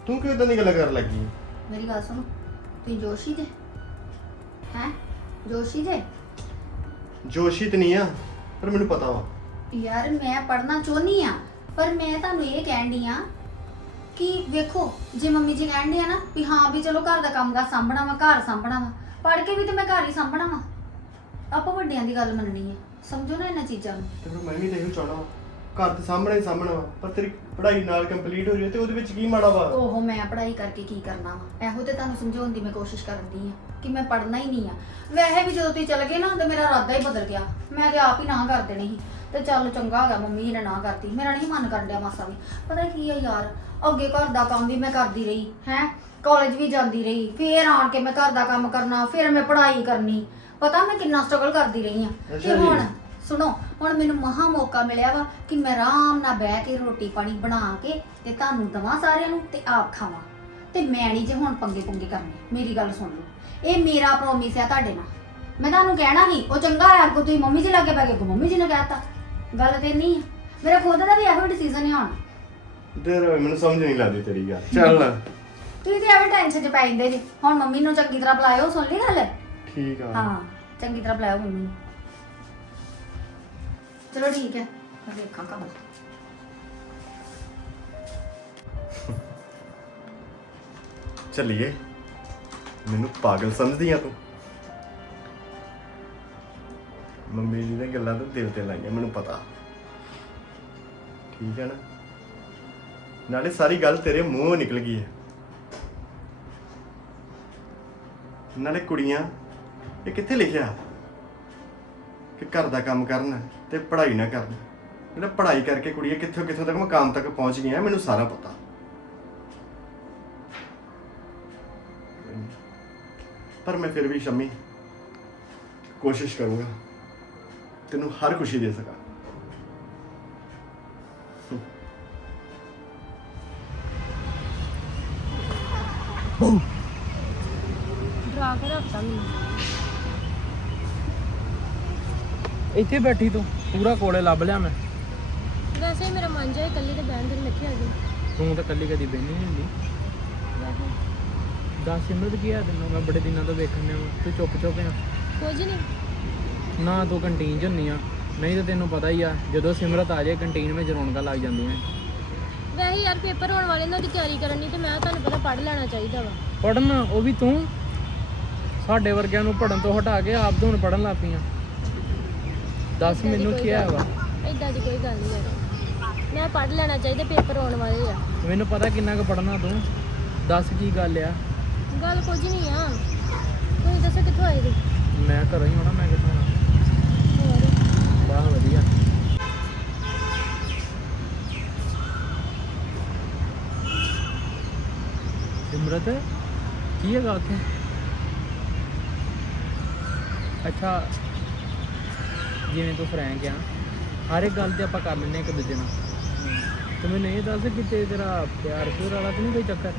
ਤੂੰ ਕਿਉਂ ਇਦਾਂ ਦੀ ਗੱਲਾਂ ਕਰਨ ਲੱਗੀ?
ਮੇਰੀ ਗੱਲ ਸੁਣੋ ਤੁਸੀਂ ਜੋਸ਼ੀ ਜੇ? ਹੈ? ਜੋਸ਼ੀ ਜੇ?
ਜੋਸ਼ੀ ਤੇ ਨਹੀਂ ਆ ਪਰ ਮੈਨੂੰ ਪਤਾ ਵਾ।
ਯਾਰ ਮੈਂ ਪੜਨਾ ਚਾਹੁੰਦੀ ਆ ਪਰ ਮੈਂ ਤੁਹਾਨੂੰ ਇਹ ਕਹਿਣ ਡਈ ਆ ਕਿ ਵੇਖੋ ਜੇ ਮੰਮੀ ਜੀ ਡਈ ਆ ਨਾ ਵੀ ਹਾਂ ਵੀ ਚਲੋ ਘਰ ਦਾ ਕੰਮਕਾਰ ਸਾਂਭਣਾ ਵਾ ਘਰ ਸਾਂਭਣਾ ਵਾ ਪੜ ਕੇ ਵੀ ਤੇ ਮੈਂ ਘਰ ਹੀ ਸਾਂਭਣਾ ਵਾ। ਆਪਾਂ ਵੱਡਿਆਂ ਦੀ ਗੱਲ ਮੰਨਣੀ ਹੈ ਸਮਝੋ ਨਾ ਇਹਨਾਂ ਚੀਜ਼ਾਂ ਨੂੰ।
ਤੇ ਫਿਰ ਮੈਂ ਵੀ ਇਹੋ ਚਾਹਣਾ ਘਰ ਤੇ ਸਾਹਮਣੇ ਹੀ ਸਾਹਮਣਾ ਵਾ ਪਰ ਤੇਰੀ ਪੜ੍ਹਾਈ ਨਾਲ ਕੰਪਲੀਟ ਹੋ ਜਾਏ ਤੇ ਉਹਦੇ ਵਿੱਚ ਕੀ ਮਾੜਾ ਵਾ?
ਉਹ ਮੈਂ ਪੜ੍ਹਾਈ ਕਰਕੇ ਕੀ ਕਰਨਾ ਵਾ? ਇਹੋ ਤੇ ਤੁਹਾਨੂੰ ਸਮਝਾਉਣ ਦੀ ਮੈਂ ਕੋਸ਼ਿਸ਼ ਕਰਦੀ ਆ ਕਿ ਮੈਂ ਪੜ੍ਹਨਾ ਹੀ ਨਹੀਂ ਆ। ਵੈਸੇ ਵੀ ਜਦੋਂ ਤੁਸੀਂ ਚਲੇ ਗਏ ਨਾ ਤੇ ਮੇਰਾ ਇਰਾਦਾ ਹੀ ਬਦਲ ਗਿਆ। ਮੈਂ ਤੇ ਆਪ ਹੀ ਨਾ ਕਰ ਦੇਣੀ ਸੀ। ਤੇ ਚੱਲ ਚੰਗਾ ਹੋ ਗਿਆ ਮੰਮੀ ਨੇ ਨਾ ਕਰਤੀ। ਮੇਰਾ ਨਹੀਂ ਮਨ ਕਰਨ ਡਿਆ ਮਾਸਾ ਵੀ। ਪਤਾ ਕੀ ਆ ਯਾਰ ਅੱਗੇ ਘਰ ਦਾ ਕੰਮ ਵੀ ਮੈਂ ਕਰਦੀ ਰਹੀ ਹੈ? ਕਾਲਜ ਵੀ ਜਾਂਦੀ ਰਹੀ ਫੇਰ ਆਣ ਕੇ ਮੈਂ ਘਰ ਦਾ ਕੰਮ ਕਰਨਾ ਫਿਰ ਮੈਂ ਪੜ੍ਹਾਈ ਕਰਨੀ। ਪਤਾ ਮੈਂ ਕਿੰਨਾ ਸਟਰਗਲ ਕਰਦੀ ਰਹੀ ਆ। ਤੇ। ਹੁਣ ਸੁਣੋ ਹੁਣ ਮੈਨੂੰ ਮਹਾ ਮੌਕਾ ਮਿਲਿਆ ਵਾ ਕਿ ਮੈਂ ਆਰਾਮ ਨਾਲ ਬਹਿ ਕੇ ਰੋਟੀ ਪਾਣੀ ਬਣਾ ਕੇ ਤੇ ਤੁਹਾਨੂੰ ਦਵਾਂ ਸਾਰਿਆਂ ਨੂੰ ਤੇ ਆਪ ਖਾਵਾਂ। ਤੇ ਮੈਂ ਨਹੀਂ ਜੇ ਹੁਣ ਪੰਗੇ ਪੁੰਗੇ ਕਰਨੇ ਮੇਰੀ ਗੱਲ ਸੁਣ ਲਓ। ਇਹ ਮੇਰਾ ਪ੍ਰੋਮਿਸ ਆ ਤੁਹਾਡੇ ਨਾਲ। ਮੈਂ ਤੁਹਾਨੂੰ ਕਹਿਣਾ ਸੀ ਉਹ ਚੰਗਾ ਹੈ ਅੱਗੋਂ ਤੁਸੀਂ ਮੰਮੀ ਜੀ ਲਾਗੇ ਬੈ ਕੇ ਮੰਮੀ ਜੀ ਨੇ ਕਹਿਤਾ ਗੱਲ ਤੇ ਨਹੀਂ ਮੇਰਾ ਖੁਦ ਦਾ ਵੀ ਇਹੋ ਡਿਸੀਜਨ ਹੈ ਹੁਣ।
ਦੇਰ ਮੈਨੂੰ ਸਮਝ ਨਹੀਂ ਲੱਗਦੀ ਤੇਰੀ ਗੱਲ। ਚੱਲ।
ਤੁਸੀਂ ਤੇ ਐਵੇਂ ਟੈਨਸ਼ਨ ਚ ਪੈ ਜਾਂਦੇ ਜੀ। ਹੁਣ ਮੰਮੀ ਨੂੰ ਚੰਗੀ ਤਰ੍ਹਾਂ ਬੁਲਾਇਓ ਸੁਣ ਲਈ ਗੱਲ?
ਠੀਕ ਆ।
ਹਾਂ ਚੰਗੀ ਤਰ੍ਹਾਂ ਬੁਲਾਇਓ ਮੰਮੀ ਨੂੰ। ਚਲੋ ਠੀਕ ਹੈ ਮੈਂ ਦੇਖਾਂ ਕੰਮ।
ਚੱਲੀਏ। ਮੈਨੂੰ ਪਾਗਲ ਸਮਝਦੀ ਆ ਤੂੰ। ਮੰਮੀ ਜੀ ਨੇ ਗੱਲਾਂ ਤਾਂ ਦਿਲ ਤੇ ਲਾਈਆਂ, ਮੈਨੂੰ ਪਤਾ। ਠੀਕ ਹੈ ਨਾ? ਨਾਲੇ ਸਾਰੀ ਗੱਲ ਤੇਰੇ ਮੂੰਹੋਂ ਨਿਕਲ ਗਈ ਹੈ। ਨਾਲੇ ਕੁੜੀਆਂ, ਇਹ ਕਿੱਥੇ ਲਿਖਿਆ? ਕਿ ਘਰ ਦਾ ਕੰਮ ਕਰਨ ਤੇ ਪੜ੍ਹਾਈ ਨਾ ਕਰਨ। ਜਿਹੜਾ ਪੜ੍ਹਾਈ ਕਰਕੇ ਕੁੜੀਆਂ ਕਿੱਥੋਂ ਕਿੱਥੋਂ ਤੱਕ ਮਕਾਮ ਤੱਕ ਪਹੁੰਚ ਗਈਆਂ, ਮੈਨੂੰ ਸਾਰਾ ਪਤਾ। ਪਰ ਮੈਂ ਫਿਰ ਵੀ ਸ਼ਮੀ ਕੋਸ਼ਿਸ਼ ਕਰੂੰਗਾ। ਤੈਨੂੰ ਹਰ ਖੁਸ਼ੀ ਦੇ ਸਕਾਂ।
ਡਰਾ ਕੇ ਰੱਖਤਾ ਮੈਨੂੰ।
ਇੱਥੇ ਬੈਠੀ ਤੂੰ ਪੂਰਾ ਕੋਲੇ ਲੱਭ ਲਿਆ ਮੈਂ।
ਵੈਸੇ ਹੀ ਮੇਰਾ ਮਨ ਜਾਏ ਇਕੱਲੀ ਤੇ ਬਹਿਣ ਦੇ ਇੱਥੇ ਆ। ਗਈ
ਤੂੰ ਤਾਂ ਕੱਲੀ ਕਦੀ ਬੈਣੀ ਨਹੀਂ ਹੁੰਦੀ। ਦੱਸ ਸਿਮਰਤ ਕੀ ਆ ਤੈਨੂੰ? ਮੈਂ ਬੜੇ ਦਿਨਾਂ ਤੋਂ ਵੇਖਣ ਵਾਂ। ਤੂੰ ਚੁੱਪ ਚੁੱਪ ਆ।
ਕੁਝ ਨਹੀਂ।
ਨਾ ਤੂੰ ਕੰਟੀਨ 'ਚ ਹੁੰਨੀ ਆ। ਨਹੀਂ ਤਾਂ ਤੈਨੂੰ ਪਤਾ ਹੀ ਆ ਜਦੋਂ ਸਿਮਰਤ ਆ ਜਾਏ ਕੰਟੀਨ ਵਿੱਚ ਰੌਣਕਾਂ ਲੱਗ ਜਾਂਦੀਆਂ।
ਵੈਸੇ ਯਾਰ ਪੇਪਰ ਹੋਣ ਵਾਲੇ ਨੇ ਉਹਦੀ ਤਿਆਰੀ ਕਰਨੀ ਤੇ ਮੈਂ ਤੁਹਾਨੂੰ ਪਤਾ ਪੜ੍ਹ ਲੈਣਾ ਚਾਹੀਦਾ ਵਾ।
ਪੜ੍ਹਨਾ ਉਹ ਵੀ ਤੂੰ? ਸਾਡੇ ਵਰਗਿਆਂ ਨੂੰ ਪੜਨ ਤੋਂ ਹਟਾ ਕੇ ਆਪ ਤੋਂ ਹੁਣ ਪੜਨ ਲੱਗ ਪਈਆਂ। ਦੱਸ ਮੈਨੂੰ ਕੀ ਆ ਵਾ।
ਏਦਾਂ ਦੀ ਕੋਈ ਗੱਲ ਨਹੀਂ ਯਾਰ। ਮੈਂ ਪੜ੍ਹ ਲੈਣਾ ਚਾਹੀਦਾ ਪੇਪਰ ਹੋਣ ਵਾਲੇ ਆ।
ਮੈਨੂੰ ਪਤਾ ਕਿੰਨਾ ਕੁ ਪੜਨਾ ਤੂੰ। ਦੱਸ ਕੀ ਗੱਲ ਆ?
ਗੱਲ ਕੁਝ ਨਹੀਂ ਆ। ਤੁਸੀਂ ਦੱਸੋ ਕਿੱਥੋਂ ਆਏ ਜੀ
ਮੈਂ ਘਰੋਂ ਹੀ ਹੋਣਾ ਮੈਂ ਕਿੱਥੋਂ ਆਉਣਾ?
ਹੋਰ
ਵਧੀਆ। ਸਿਮਰਤ, ਕੀ ਹੈਗਾ ਉੱਥੇ? ਅੱਛਾ, ਜਿਵੇਂ ਤੂੰ ਫਰੈਂਕ ਆ, ਹਰ ਇੱਕ ਗੱਲ ਤੇ ਆਪਾਂ ਕਰ ਲੈਂਦੇ ਹਾਂ ਇੱਕ ਦੂਜੇ ਨਾਲ। ਤੇ ਮੈਨੂੰ ਇਹ ਦੱਸ ਕਿ ਤੇਰਾ ਪਿਆਰ ਪਿਆਰ ਵਾਲਾ ਤਾਂ ਨਹੀਂ ਕੋਈ ਚੱਕਰ?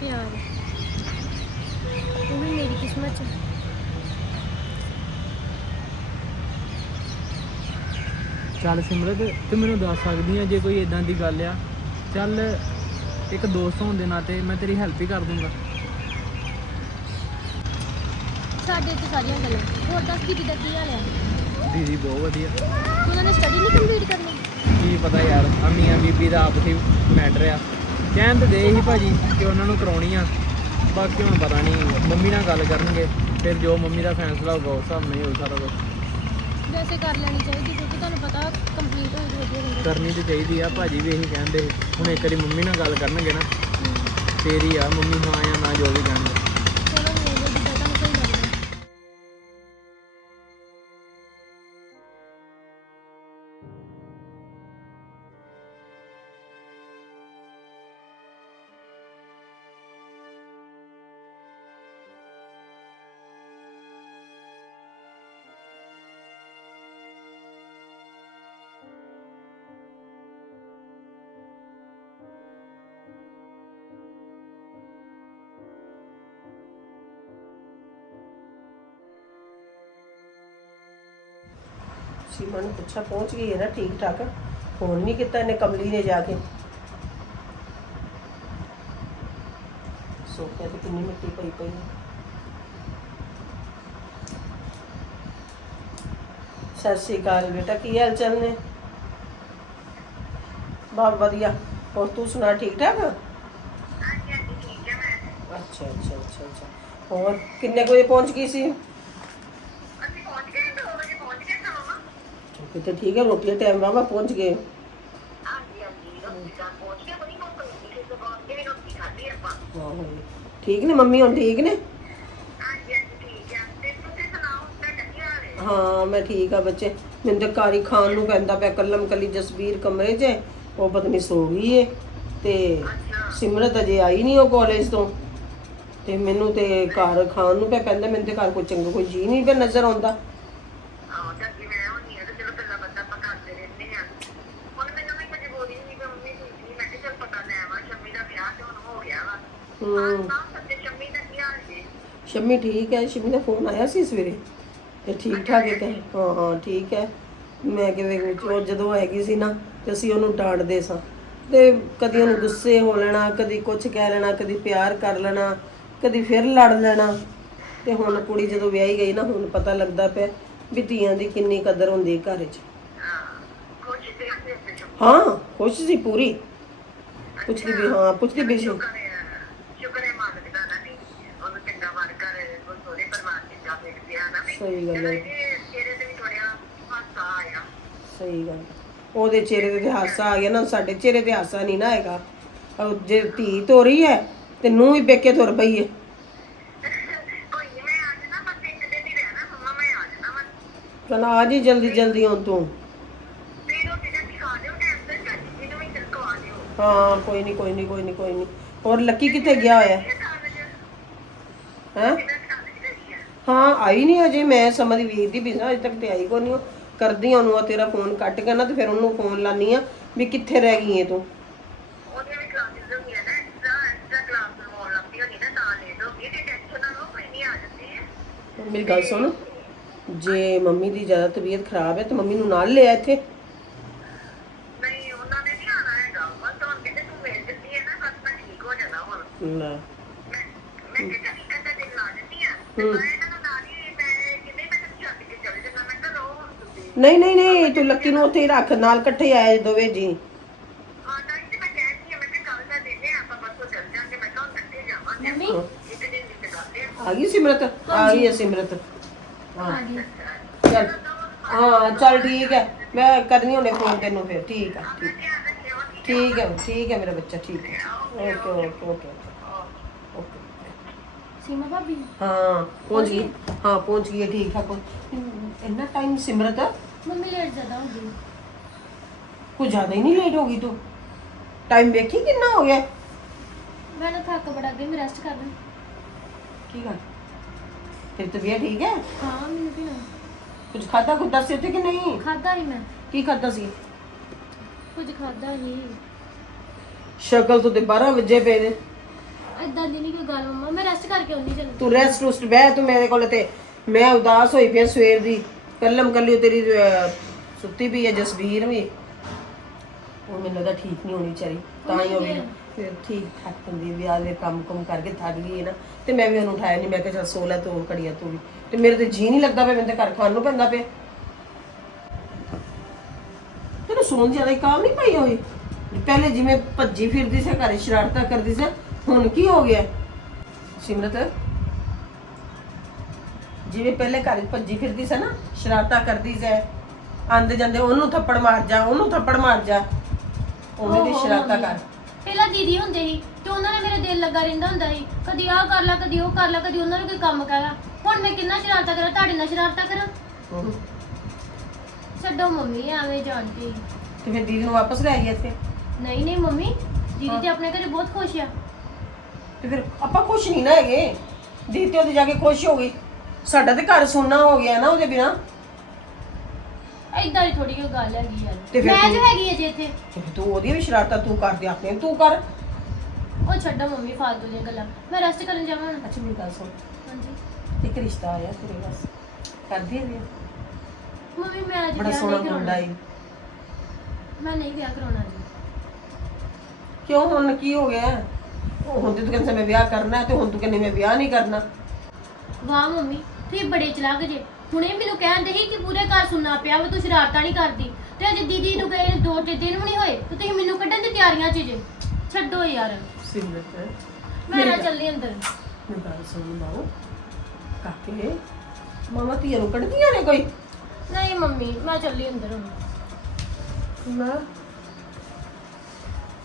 ਪਿਆਰ। ਉਹ ਵੀ ਮੇਰੀ ਕਿਸਮਤ ਚ।
ਚੱਲ ਸਿਮਰਤ ਤੂੰ ਮੈਨੂੰ ਦੱਸ ਸਕਦੀ ਆ ਜੇ ਕੋਈ ਇਦਾਂ ਦੀ ਗੱਲ ਆ। ਚੱਲ ਇੱਕ ਦੋਸਤ ਹੋਣ ਦੇ ਨਾਤੇ ਮੈਂ ਤੇਰੀ ਹੈਲਪ ਹੀ ਕਰ ਦੂੰਗਾ।
ਸਾਡੇ ਤੇ ਸਾਰੀਆਂ ਗੱਲਾਂ। ਹੋਰ ਦੱਸ ਦੀਦੀ ਦਾ ਕੀ ਹਾਲ ਆ?
ਦੀਦੀ ਬਹੁਤ ਵਧੀਆ।
ਉਹਨਾਂ ਨੇ ਸਟੱਡੀ ਨਹੀਂ ਕੰਪਲੀਟ ਕਰਨੀ?
ਕੀ ਪਤਾ ਯਾਰ ਅਮੀਆਂ ਬੀਬੀ ਦਾ ਆਪਸੀ ਮੈਟਰ ਆ। ਕਹਿਣ ਤੇ ਦੇ ਹੀ ਭਾਜੀ ਕਿ ਉਹਨਾਂ ਨੂੰ ਕਰਾਉਣੀ ਆ। ਬਾਕੀ ਹੁਣ ਪਤਾ ਨਹੀਂ ਮੰਮੀ ਨਾਲ ਗੱਲ ਕਰਨਗੇ ਫਿਰ ਜੋ ਮੰਮੀ ਦਾ ਫੈਸਲਾ ਹੋਊਗਾ ਉਸ ਹਿਸਾਬ ਨਾਲ ਹੀ ਹੋਊ ਸਾਰਾ ਕੁਝ
ਵੈਸੇ ਕਰ ਲੈਣੀ ਚਾਹੀਦੀ ਕਿਉਂਕਿ ਤੁਹਾਨੂੰ ਪਤਾ ਕੰਪਲੀਟ ਹੋਈ ਵਧੀਆ ਰਹਿੰਦਾ
ਕਰਨੀ ਤੇ ਚਾਹੀਦੀ ਆ ਭਾਜੀ ਵੀ ਇਹੀ ਕਹਿੰਦੇ ਹੁਣ ਇੱਕ ਵਾਰੀ ਮੰਮੀ ਨਾਲ ਗੱਲ ਕਰਨਗੇ ਨਾ ਫੇਰ ਹੀ ਆ ਮੰਮੀ ਹਾਂ ਜਾਂ ਨਾ ਜੋ ਵੀ ਕਹਿਣਗੇ।
ਸੀਮਾ ਨੂੰ ਪੁੱਛਾ ਪਹੁੰਚ ਗਈ ਹੈ ਨਾ ਠੀਕ ਠਾਕ? ਫੋਨ ਨਹੀਂ ਕੀਤਾ ਇਹਨੇ ਕਮਲੀ ਨੇ ਜਾ ਕੇ। ਸੋਫੇ ਤੇ ਕਿੰਨੀ ਮਿੱਟੀ ਪਈ ਪਈ ਹੈ। ਸਤਿ ਸ਼੍ਰੀ ਅਕਾਲ ਬੇਟਾ ਕੀ ਹਾਲ ਚਾਲ ਨੇ? ਬਹੁਤ ਵਧੀਆ। ਹੋਰ ਤੂੰ ਸੁਣਾ ਠੀਕ ਠਾਕ? ਅੱਛਾ ਅੱਛਾ ਅੱਛਾ ਅੱਛਾ। ਹੋਰ ਕਿੰਨੇ ਕੁ ਵਜੇ ਪਹੁੰਚ ਗਈ ਸੀ? ਕਿਤੇ ਠੀਕ ਹੈ ਰੋਟੀ ਦਾ ਟਾਈਮ ਵਾਵਾ ਪਹੁੰਚ ਗਏ ਹਾਂ, ਹਾਂ। ਠੀਕ ਨੇ ਮੰਮੀ ਹੁਣ ਠੀਕ ਨੇ ਹਾਂ ਮੈਂ ਠੀਕ ਆ ਬੱਚੇ ਮੈਨੂੰ ਤੇ ਕਾਰੀ ਖਾਣ ਨੂੰ ਕਹਿੰਦਾ ਪਿਆ ਕੱਲਮ ਕੱਲੀ ਜਸਵੀਰ ਕਮਰੇ 'ਚ ਹੈ। ਉਹ ਪਤਨੀ ਸੋ ਗਈ ਏ ਤੇ ਸਿਮਰਤ ਅਜੇ ਆਈ ਨਹੀਂ ਉਹ ਕਾਲਜ ਤੋਂ ਤੇ ਮੈਨੂੰ ਤੇ ਘਰ ਖਾਣ ਨੂੰ ਪਿਆ ਕਹਿੰਦਾ ਮੈਨੂੰ ਤੇ ਘਰ ਕੋਈ ਚੰਗਾ ਕੋਈ ਜੀ ਨਹੀਂ ਪਿਆ ਨਜ਼ਰ ਆਉਂਦਾ ਹੂੰ। ਸ਼ੰਮੀ ਠੀਕ ਹੈ ਸ਼ੰਮੀ ਦਾ ਫੋਨ ਆਇਆ ਸੀ ਸਵੇਰੇ? ਤੇ ਠੀਕ ਠਾਕ ਹੈ ਕਹੇ ਹਾਂ ਹਾਂ ਠੀਕ ਹੈ। ਮੈਂ ਕਿਵੇਂ ਉਹ ਜਦੋਂ ਹੈਗੀ ਸੀ ਨਾ ਤੇ ਅਸੀਂ ਉਹਨੂੰ ਡਾਂਟਦੇ ਸਾਂ। ਤੇ ਕਦੀ ਉਹਨੂੰ ਗੁੱਸੇ ਹੋ ਲੈਣਾ ਕਦੀ ਕੁਝ ਕਹਿ ਲੈਣਾ ਕਦੀ ਪਿਆਰ ਕਰ ਲੈਣਾ ਕਦੀ ਫਿਰ ਲੜ ਲੈਣਾ। ਤੇ ਹੁਣ ਕੁੜੀ ਜਦੋਂ ਵਿਆਹੀ ਗਈ ਨਾ ਹੁਣ ਪਤਾ ਲੱਗਦਾ ਪਿਆ ਵੀ ਧੀਆਂ ਦੀ ਕਿੰਨੀ ਕਦਰ ਹੁੰਦੀ ਹੈ ਘਰ 'ਚ। ਹਾਂ ਖੁਸ਼ ਸੀ ਪੂਰੀ। ਪੁੱਛਦੀ ਵੀ ਹਾਂ ਪੁੱਛਦੀ ਵੀ ਸੀ। ਸਹੀ ਗੱਲ ਹੈ। ਸਹੀ ਗੱਲ ਉਹਦੇ ਚਿਹਰੇ ਤੇ ਹਾਸਾ ਆ ਗਿਆ ਨਾ ਸਾਡੇ ਚਿਹਰੇ ਤੇ ਹਾਸਾ ਨਹੀਂ ਨਾ ਹੈਗਾ। ਉਹ ਜੇ ਧੀ ਤੋਰੀ ਹੈ ਤੇ ਨੂੰ ਹੀ ਪੇਕੇ ਤੁਰ ਪਈ ਹੈ। ਚਲ ਆ ਜੀ ਜਲਦੀ ਜਲਦੀ ਹੁਣ ਤੂੰ। ਹਾਂ ਕੋਈ ਨਹੀਂ ਕੋਈ ਨਹੀਂ ਕੋਈ ਨਹੀਂ ਕੋਈ ਨਹੀਂ ਹੋਰ ਲੱਕੀ ਕਿੱਥੇ ਗਿਆ ਹੋਇਆ? ਹੈ? ਹਾਂ ਆਈ ਨਹੀਂ ਅਜੇ ਮੈਂ ਸਮਝ ਵੇਖਦੀ ਵੀ ਅਜੇ ਤੱਕ ਤੇ ਆਈ ਕੋ ਨਹੀਂ ਕਰਦੀ ਆ ਉਹਨੂੰ ਆ ਤੇਰਾ ਫੋਨ ਕੱਟ ਕੇ ਨਾ ਤੇ ਫਿਰ ਉਹਨੂੰ ਫੋਨ ਲਾਨੀ ਆ ਵੀ ਕਿੱਥੇ ਰਹਿ ਗਈ ਏ ਤੂੰ।
ਉਹਦੇ ਵੀ ਕਲਾਸਿਸ ਹੁੰਦੀਆਂ ਨਾ ਐਕਸਟਰਾ ਐਕਸਟਰਾ ਕਲਾਸ ਲਵਾਉਣ ਲੱਗੀ ਹੋਣੀ ਨਾ ਤਾਂ ਲੇਟ ਹੋ ਗਈ ਤੇ ਟੈਨਸ਼ਨ ਨਾ ਲਓ ਕੋਈ ਨਹੀਂ ਆ ਜਾਂਦੀ ਹੈ
ਮੇਰੀ ਗੱਲ ਸੁਣ ਜੇ ਮੰਮੀ ਦੀ ਜ਼ਿਆਦਾ ਤਬੀਅਤ ਖਰਾਬ ਹੈ ਤੇ ਮੰਮੀ ਨੂੰ ਨਾਲ ਲਿਆ ਇੱਥੇ।
ਨਹੀਂ ਉਹਨਾਂ ਨੇ ਨਹੀਂ ਆਣਾ ਹੈਗਾ। ਬਸ ਹੁਣ ਕਿਤੇ ਤੂੰ ਮਿਲ ਜੰਦੀ ਹੈ ਨਾ ਬਸ ਮੈਂ ਠੀਕ ਹੋ ਜਾਣਾ ਹੁਣ।
ਲੈ।
ਮੈਂ ਮੈਂ ਕਿਹਾ ਇੱਕ ਅੱਧਾ ਦਿਨ ਲਾ ਦਿੰਦੀ ਆ ਤੇ ਮੈਂ ਇਹਨਾਂ ਨੂੰ ਨਾਲ ਹੀ ਮੈਂ ਕਿਵੇਂ ਮੈਂ ਤੈਨੂੰ ਛੱਡ ਕੇ ਚਲੇ ਜਾਣਾ ਮੈਂ ਕਿਹਾ ਰਹੋ ਹੁਣ ਤੁਸੀਂ
ਨਹੀਂ ਨਹੀਂ ਨਹੀਂ ਤੂੰ ਲੱਕੀ ਨੂੰ ਉੱਥੇ ਹੀ ਰੱਖ ਨਾਲ ਇਕੱਠੇ ਆਏ ਦੋਵੇਂ ਜੀ।
ਹਾਂ ਤਾਂ ਹੀ ਤੇ ਮੈਂ ਕਹਿੰਦੀ ਆ ਮੈਂ ਕਿਹਾ ਕੱਲ ਦਾ ਦਿਨ ਹੈ ਆਪਾਂ ਪਰਸੋਂ ਚੱਲ ਜਾਂਗੇ ਮੈਂ ਕਿਹਾ ਹੁਣ ਇਕੱਠੇ ਜਾਵਾਂਗੇ।
ਮੰਮੀ?
ਇੱਕ ਦਿਨ ਦੀ ਤੇ ਗੱਲ ਹੈ।
ਆ ਗਈ ਸਿਮਰਤ? ਆ ਗਈ ਹੈ ਸਿਮਰਤ। ਹਾਂ। ਚੱਲ। ਹਾਂ ਚੱਲ ਠੀਕ ਹੈ। ਮੈਂ ਕਰਨੀ ਹੁਣੇ ਫੋਨ ਤੈਨੂੰ ਫਿਰ ਠੀਕ ਆ ਠੀਕ। ਠੀਕ ਹੈ ਠੀਕ ਹੈ ਮੇਰਾ ਬੱਚਾ ਠੀਕ ਹੈ। Okay okay okay okay.
Seema ਭਾਬੀ?
ਹਾਂ ਪਹੁੰਚ ਗਈ। ਹਾਂ ਪਹੁੰਚ ਗਈ ਹੈ, ਠੀਕ ਠਾਕ। ਇੰਨਾ ਟਾਈਮ ਸਿਮਰਤ
ਮੰਮੀ ਲੇਟ ਜ਼ਿਆਦਾ ਹੋ ਗਈ।
ਕੁਝ ਜ਼ਿਆਦਾ ਹੀ ਨਹੀਂ ਲੇਟ ਹੋ ਗਈ ਤੂੰ? ਟਾਈਮ ਵੇਖੀ ਕਿੰਨਾ ਹੋ ਗਿਆ?
ਮੈਂ ਨਾ ਥੱਕ ਬੜਾ ਗਈ ਮੈਂ ਰੈਸਟ ਕਰ ਲਾਂ
ਕੀ ਗੱਲ? ਤੇਰੀ ਤਬੀਅਤ ਠੀਕ ਹੈ?
ਹਾਂ ਮੈਨੂੰ ਵੀ ਨਾ।
ਕੁਝ ਖਾਦਾ ਕੁਝ ਦੱਸੇ ਤੇ ਕਿ ਨਹੀਂ?
ਖਾਦਾ ਹੀ ਮੈਂ।
ਕੀ ਖਾਦਾ ਸੀ?
ਕੁਝ ਖਾਦਾ ਹੀ।
ਸ਼ਕਲ ਤੋਂ ਤੇ 12 ਵਜੇ ਪਏ ਨੇ।
ਏਦਾਂ ਦੀ ਨਹੀਂ ਕੋਈ ਗੱਲ ਮੰਮਾ। ਮੈਂ ਰੈਸਟ ਕਰਕੇ ਆਉਣੀ ਚੱਲ।
ਤੂੰ ਰੈਸਟ ਰੁਸਟ ਬਹਿ ਤੂੰ ਮੇਰੇ ਕੋਲ ਤੇ ਮੈਂ ਉਦਾਸ ਹੋਈ ਪਈ ਆਂ ਸਵੇਰ ਦੀ। ਕੱਲਮ ਕੱਲੀ ਤੇਰੀ ਅਹ, ਸੁੱਤੀ ਪਈ ਹੈ ਜਸਬੀਰ ਵੀ। ਉਹ ਮੈਨੂੰ ਲੱਗਦਾ ਠੀਕ ਨਹੀਂ ਹੋਣੀ ਵਿਚਾਰੀ ਤਾਂ ਹੀ ਉਹ ਵੀ ਫਿਰ ਠੀਕ ਠਾਕ ਹੁੰਦੀ ਵਿਆਹ ਦੇ ਕੰਮ ਕੁਮ ਕਰਕੇ ਥੱਕ ਗਈ ਹੈ ਨਾ। ਤੇ ਮੈਂ ਵੀ ਉਹਨੂੰ ਉਠਾਇਆ ਨਹੀਂ ਮੈਂ ਕਿਹਾ ਚੱਲ ਸੋ ਲੈ ਤੂੰ ਘੜੀਆ ਤੂੰ ਵੀ। ਤੇ ਮੇਰੇ ਤੇ ਜੀ ਨਹੀਂ ਲੱਗਦਾ ਪਿਆ ਮੈਨੂੰ ਤੇ ਘਰ ਖਾਣ ਨੂੰ ਪੈਂਦਾ ਪਿਆ। ਤੈਨੂੰ ਸੌਣ ਜ਼ਿਆਦਾ ਕਾਮ ਨਹੀਂ ਪਈ ਹੋਈ? ਪਹਿਲੇ ਜਿਵੇਂ ਭੱਜੀ ਫਿਰਦੀ ਸੀ ਘਰੇ ਸ਼ਰਾਰਤਾਂ ਕਰਦੀ ਸੀ ਹੁਣ ਕੀ ਹੋ ਗਿਆ? ਸਿਮਰਤ ਜਿਵੇਂ ਪਹਿਲੇ ਘਰ 'ਚ ਭੱਜੀ ਫਿਰਦੀ ਸੀ ਨਾ ਸ਼ਰਾਰਤਾਂ ਕਰਦੀ ਸੀ ਆਂਦੇ ਜਾਂਦੇ ਉਹਨੂੰ ਥੱਪੜ ਮਾਰ ਜਾ ਉਹਨੂੰ ਥੱਪੜ ਮਾਰ ਜਾ। ਉਹਨੇ ਦੀ
ਓਹੋ
ਸ਼ਰਾਰਤਾਂ। ਕਰ
ਪਹਿਲਾਂ ਦੀਦੀ ਹੁੰਦੇ ਸੀ ਤੇ ਉਹਨਾਂ ਨੇ ਮੇਰੇ ਦਿਲ ਲੱਗਾ ਰਹਿੰਦਾ ਹੁੰਦਾ ਸੀ। ਕਦੀ ਆਹ ਕਰ ਲਾ ਕਦੀ ਉਹ ਕਰ ਲਾ ਕਦੀ ਉਹਨਾਂ ਨੂੰ ਕੋਈ ਕੰਮ ਕਰ ਹੁਣ ਮੈਂ ਕਿੰਨਾ ਸ਼ਰਾਰਤਾਂ ਕਰਾਂ ਤੁਹਾਡੇ ਨਾਲ ਸ਼ਰਾਰਤਾਂ ਕਰਾਂ?
ਹਮ।
ਛੱਡੋ ਮੰਮੀ ਐਵੇਂ ਜਾਣਦੀ
ਤੇ ਫਿਰ ਦੀਦੀ ਨੂੰ ਵਾਪਸ ਲੈ ਆਈ ਇੱਥੇ?
ਨਹੀਂ ਨਹੀਂ ਮੰਮੀ ਦੀਦੀ ਤੇ ਆਪਣੇ ਘਰੇ ਬਹੁਤ ਖੁਸ਼ ਆ।
ਤੇ ਫਿਰ ਆਪਾਂ ਖੁਸ਼ ਨਹੀਂ ਨਾ ਹੈਗੇ। ਦੀਦੀ ਤੇ ਉਹਦੇ ਜਾ ਕੇ ਖੁਸ਼ ਹੋ ਗਈ। ਸਾਡਾ ਤੇ ਘਰ ਸੁੰਨਾ ਹੋ ਗਿਆ ਨਾ ਉਹਦੇ ਬਿਨਾ।
ਏਦਾਂ ਦੀ ਥੋੜੀ ਜਿਹੀ ਗੱਲ ਹੈਗੀ ਯਾਰ।
ਤੇ ਫਿਰ
ਮੈਂ
ਤੂੰ-
ਜੋ ਹੈਗੀ ਹੈ ਜੇ ਇੱਥੇ।
ਤੇ ਫਿਰ ਤੂੰ ਉਹਦੀ ਵੀ ਸ਼ਰਾਰਤਾਂ ਤੂੰ ਕਰਦੀ ਆਪਣੇ ਤੂੰ ਕਰ।
ਉਹ ਛੱਡੋ ਮੰਮੀ ਫਾਲਤੂ ਦੀਆਂ ਗੱਲਾਂ। ਮੈਂ ਰੈਸਟ ਕਰਨ ਜਾਵਾਂ ਹੁਣ।
ਅੱਛਾ ਮੇਰੀ ਗੱਲ ਸੁਣ।
ਹਾਂਜੀ।
ਇੱਕ ਰਿਸ਼ਤਾ ਆਇਆ ਤੇਰੇ ਵਾਸ ਕਰਦੀ ਹੈ ਵੀ
ਮੰਮੀ ਮੈਂ ਅੱਜ
ਬੜਾ
ਵਿਆਹ
ਸੋਹਣਾ
ਨਹੀਂ
ਮੁੰਡਾ
ਕਰਾਉਣਾ
ਈ
ਮੈਂ ਨਹੀਂ ਵਿਆਹ ਕਰਾਉਣਾ ਜੀ।
ਕਿਉਂ? ਹੁਣ ਕੀ ਹੋ ਗਿਆ? ਉਹ ਹੁਣ ਤੇ ਤੂੰ ਕਹਿੰਦਾ ਮੈਂ ਵਿਆਹ ਕਰਨਾ ਹੈ ਤੇ ਹੁਣ ਤੂੰ ਕਹਿੰਦੀ ਮੈਂ ਵਿਆਹ ਨਹੀਂ ਕਰਨਾ।
ਵਾਹ ਮੰਮੀ ਤੁਸੀਂ ਬੜੇ ਚਲਾਕ ਜੇ। ਹੁਣੇ ਮੈਨੂੰ ਕਹਿੰਦੇ ਸੀ ਕਿ ਪੂਰੇ ਘਰ ਸੁਣਨਾ ਪਿਆ ਵੀ ਤੂੰ ਸ਼ਰਾਰਤਾਂ ਨਹੀਂ ਕਰਦੀ। ਤੇ ਅਜੇ ਦੀਦੀ ਨੂੰ ਗਏ ਨੂੰ ਦੋ ਤੇ ਦਿਨ ਵੀ ਨਹੀਂ ਹੋਏ ਤੇ ਤੁਸੀਂ ਮੈਨੂੰ ਕੱਢਣ ਦੀ ਤਿਆਰੀਆਂ 'ਚ ਜੇ। ਛੱਡੋ ਯਾਰ।
ਸਿਮਰਤ
ਮੈਂ ਨਾ ਚੱਲੀ ਅੰਦਰ।
ਮੈਂ ਗੱਲ ਸੁਣ ਬਾਉ ਕਾਕੇ ਮਾਮਾ ਧੀਆਂ ਨੂੰ ਕੱਢਦੀਆਂ ਨੇ ਕੋਈ?
ਨਹੀਂ ਮੰਮੀ ਮੈਂ ਚੱਲੀ ਅੰਦਰ ਹੁਣ।
ਨਾ।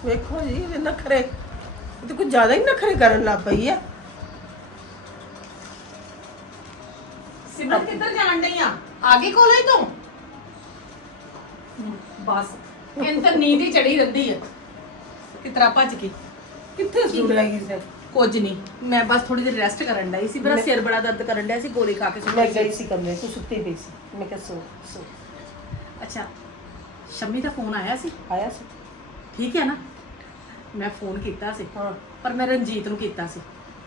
ਵੇਖੋ ਜੀ ਇਹ ਨਖਰੇ। ਇਹ ਤੇ ਕੁਝ ਜ਼ਿਆਦਾ ਹੀ ਨਖਰੇ ਕਰਨ ਲੱਗ ਪਈ ਆ।
ਸਿਮਰਤ ਕਿੱਧਰ ਜਾਣ ਡਈ ਆ? ਆ ਗਈ ਕੋਲੇ ਤੋਂ? ਬਸ। ਇਹਨ ਤਾਂ ਨੀਂਦ ਹੀ ਚੜੀ ਰਹਿੰਦੀ ਆ। ਕਿਤਰਾ ਭੱਜ ਕੇ।
ਕਿੱਥੇ ਸੁਣ ਰਹੀ ਸੀ
ਕੁਝ ਨਹੀਂ ਮੈਂ ਬਸ ਥੋੜੀ ਦੇਰ ਰੈਸਟ ਕਰਨ ਡਈ ਸੀ। ਮੇਰਾ ਸਿਰ ਬੜਾ ਦਰਦ ਕਰਨ ਡਿਆ ਸੀ ਗੋਲੀ ਖਾ ਕੇ ਸੁੱਤੀ
ਮੈਂ। ਗਈ ਸੀ ਕਮਰੇ ਤੋਂ ਸੁੱਤੀ ਪਈ ਸੀ। ਮੈਂ ਕਿਹਾ ਸੋ ਸੋ।
ਅੱਛਾ ਸ਼ੰਮੀ ਦਾ ਫੋਨ ਆਇਆ ਸੀ?
ਆਇਆ ਸੀ।
ਠੀਕ ਹੈ ਨਾ? ਮੈਂ ਫੋਨ ਕੀਤਾ ਸੀ।
ਹਾਂ।
ਪਰ ਮੈਂ ਰਣਜੀਤ ਨੂੰ ਕੀਤਾ ਸੀ।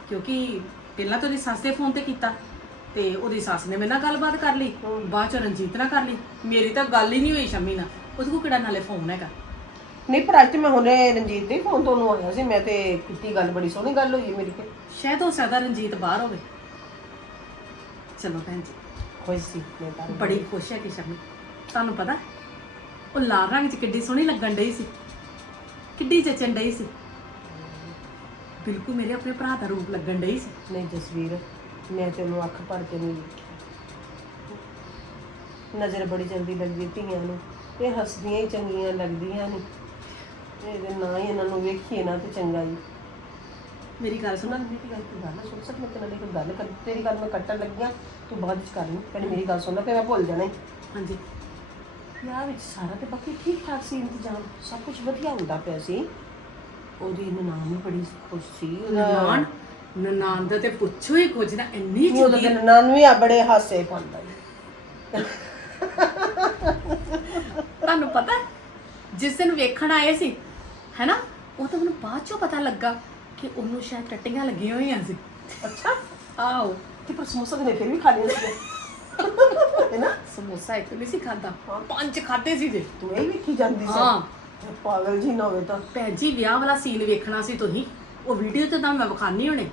ਕਿਉਂਕਿ ਪਹਿਲਾਂ ਤਾਂ ਉਹਦੀ ਸੱਸ ਦੇ ਫੋਨ ਤੇ ਕੀਤਾ। ਤੇ ਉਹਦੀ ਸੱਸ ਨੇ ਮੇਰੇ ਨਾਲ ਗੱਲਬਾਤ ਕਰ ਲਈ ਬਾਅਦ ਚ ਰਣਜੀਤ ਨਾਲ ਕਰ ਲਈ। ਮੇਰੀ ਤਾਂ ਗੱਲ ਹੀ ਨਹੀਂ ਹੋਈ ਸ਼ੰਮੀ ਨਾਲ। ਉਹਦੇ ਕੋਲ ਕਿਹੜਾ ਨਾਲੇ ਫੋਨ ਹੈਗਾ?
ਨਹੀਂ ਪਰ ਅੱਜ ਤੇ ਮੈਂ ਹੁਣੇ ਰਣਜੀਤ ਦੇ ਫੋਨ ਤੋਂ ਉਹਨੂੰ ਆਇਆ ਸੀ ਮੈਂ ਤੇ ਕੀਤੀ ਗੱਲ ਬੜੀ ਸੋਹਣੀ ਗੱਲ ਹੋਈ ਮੇਰੀ ਤੇ।
ਸ਼ਾਇਦ ਹੋ ਸਕਦਾ ਰਣਜੀਤ ਬਾਹਰ ਹੋਵੇ। ਚਲੋ ਭੈਣ ਜੀ।
ਖੁਸ਼ ਸੀ ਮੈਂ ਤਾਂ।
ਬੜੀ ਖੁਸ਼ ਹੈ ਕਿ ਸ਼ੰਮੀ। ਤੁਹਾਨੂੰ ਪਤਾ ਉਹ ਲਾਲ ਰੰਗ ਚ ਕਿੱਡੀ ਸੋਹਣੀ ਲੱਗਣ ਡਈ ਸੀ। ਕਿੱਡੀ ਜਚਣ ਡਈ ਸੀ। ਬਿਲਕੁਲ ਮੇਰੇ ਆਪਣੇ ਭਰਾ ਦਾ ਰੂਪ ਲੱਗਣ ਡਈ ਸੀ।
ਨਹੀਂ ਜਸਵੀਰ। ਮੈਂ ਤੇ ਉਹਨੂੰ ਅੱਖ ਭਰ ਕੇ ਨਹੀਂ ਨਜ਼ਰ ਬੜੀ ਜਲਦੀ ਲੱਗਦੀ ਧੀਆਂ ਨੂੰ। ਇਹ ਹੱਸਦੀਆਂ ਹੀ ਚੰਗੀਆਂ ਲੱਗਦੀਆਂ ਨੇ। ਇਹਦੇ ਨਾ ਹੀ ਇਹਨਾਂ ਨੂੰ ਵੇਖੀਏ ਨਾ ਤੇ ਚੰਗਾ ਜੀ
ਮੇਰੀ ਗੱਲ ਸੁਣ
ਸੁਣਾ ਮੇਰੀ ਗੱਲ ਤੂੰ ਗੱਲ ਸੁਣ। ਸਕ ਮੈਂ ਤੇਰੇ ਨਾਲ ਇੱਕ ਗੱਲ ਕਰ ਤੇਰੀ ਗੱਲ ਮੈਂ ਕੱਟਣ ਲੱਗੀ ਆ ਤੂੰ ਬਾਅਦ ਵਿੱਚ ਕਰ ਲਈ। ਪਹਿਲੇ ਮੇਰੀ ਗੱਲ ਸੁਣਨਾ ਤੇ ਮੈਂ ਭੁੱਲ ਜਾਣਾ।
ਹਾਂਜੀ।
ਵਿਆਹ ਵਿੱਚ ਸਾਰਾ ਤੇ ਬਾਕੀ ਠੀਕ ਠਾਕ ਸੀ ਇੰਤਜ਼ਾਮ। ਸਭ ਕੁਝ ਵਧੀਆ ਹੁੰਦਾ ਪਿਆ ਸੀ। ਉਹਦੀ ਨਨਾਣ ਵੀ ਬੜੀ ਖੁਸ਼ ਸੀ। ਉਹਦਾ
ਨਨਾਣ ਨਨਾਣ ਦਾ ਤੇ ਪੁੱਛੋ ਹੀ ਕੁਝ ਨਾ ਇੰਨੀ
ਉਹਦੇ ਦਿਨ ਨਾਨ ਵੀ ਆ ਬੜੇ ਹਾਸੇ ਪਾਉਂਦਾ ਈ।
ਤੁਹਾਨੂੰ ਪਤਾ ਹੈ, ਜਿਸ ਦਿਨ ਵੇਖਣ ਆਏ ਸੀ ਹੈਨਾ ਉਹ ਤਾਂ ਮੈਨੂੰ ਬਾਅਦ ਚੋਂ ਪਤਾ ਲੱਗਾ ਕਿ ਉਹਨੂੰ ਸ਼ਾਇਦ ਟੱਟੀਆਂ ਲੱਗੀਆਂ ਹੋਈਆਂ ਸੀ।
ਅੱਛਾ।
ਆਓ
ਤੇ ਪਰ ਸਮੋਸਾ ਨੇ ਫਿਰ ਵੀ ਖਾ ਲਿਆ ਸੀ। ਹੈ ਨਾ
ਸਮੋਸਾ ਇੱਕ ਨਹੀਂ ਸੀ ਖਾਦਾ। ਪੰਜ ਖਾਦੇ ਸੀ ਜੇ।
ਤੂੰ ਇਹ ਵੇਖੀ ਜਾਂਦੀ ਸੀ।
ਹਾਂ।
ਪਾਗਲ ਜੀ ਨਾ ਹੋਵੇ ਤਾਂ।
ਭੈਣ ਜੀ ਵਿਆਹ ਵਾਲਾ ਸੀਨ ਵੇਖਣਾ ਸੀ ਤੁਸੀਂ। ਉਹ ਵੀਡੀਓ ਤੇ ਤਾਂ ਮੈਂ ਵਿਖਾਣੀ ਹੋਣੇ।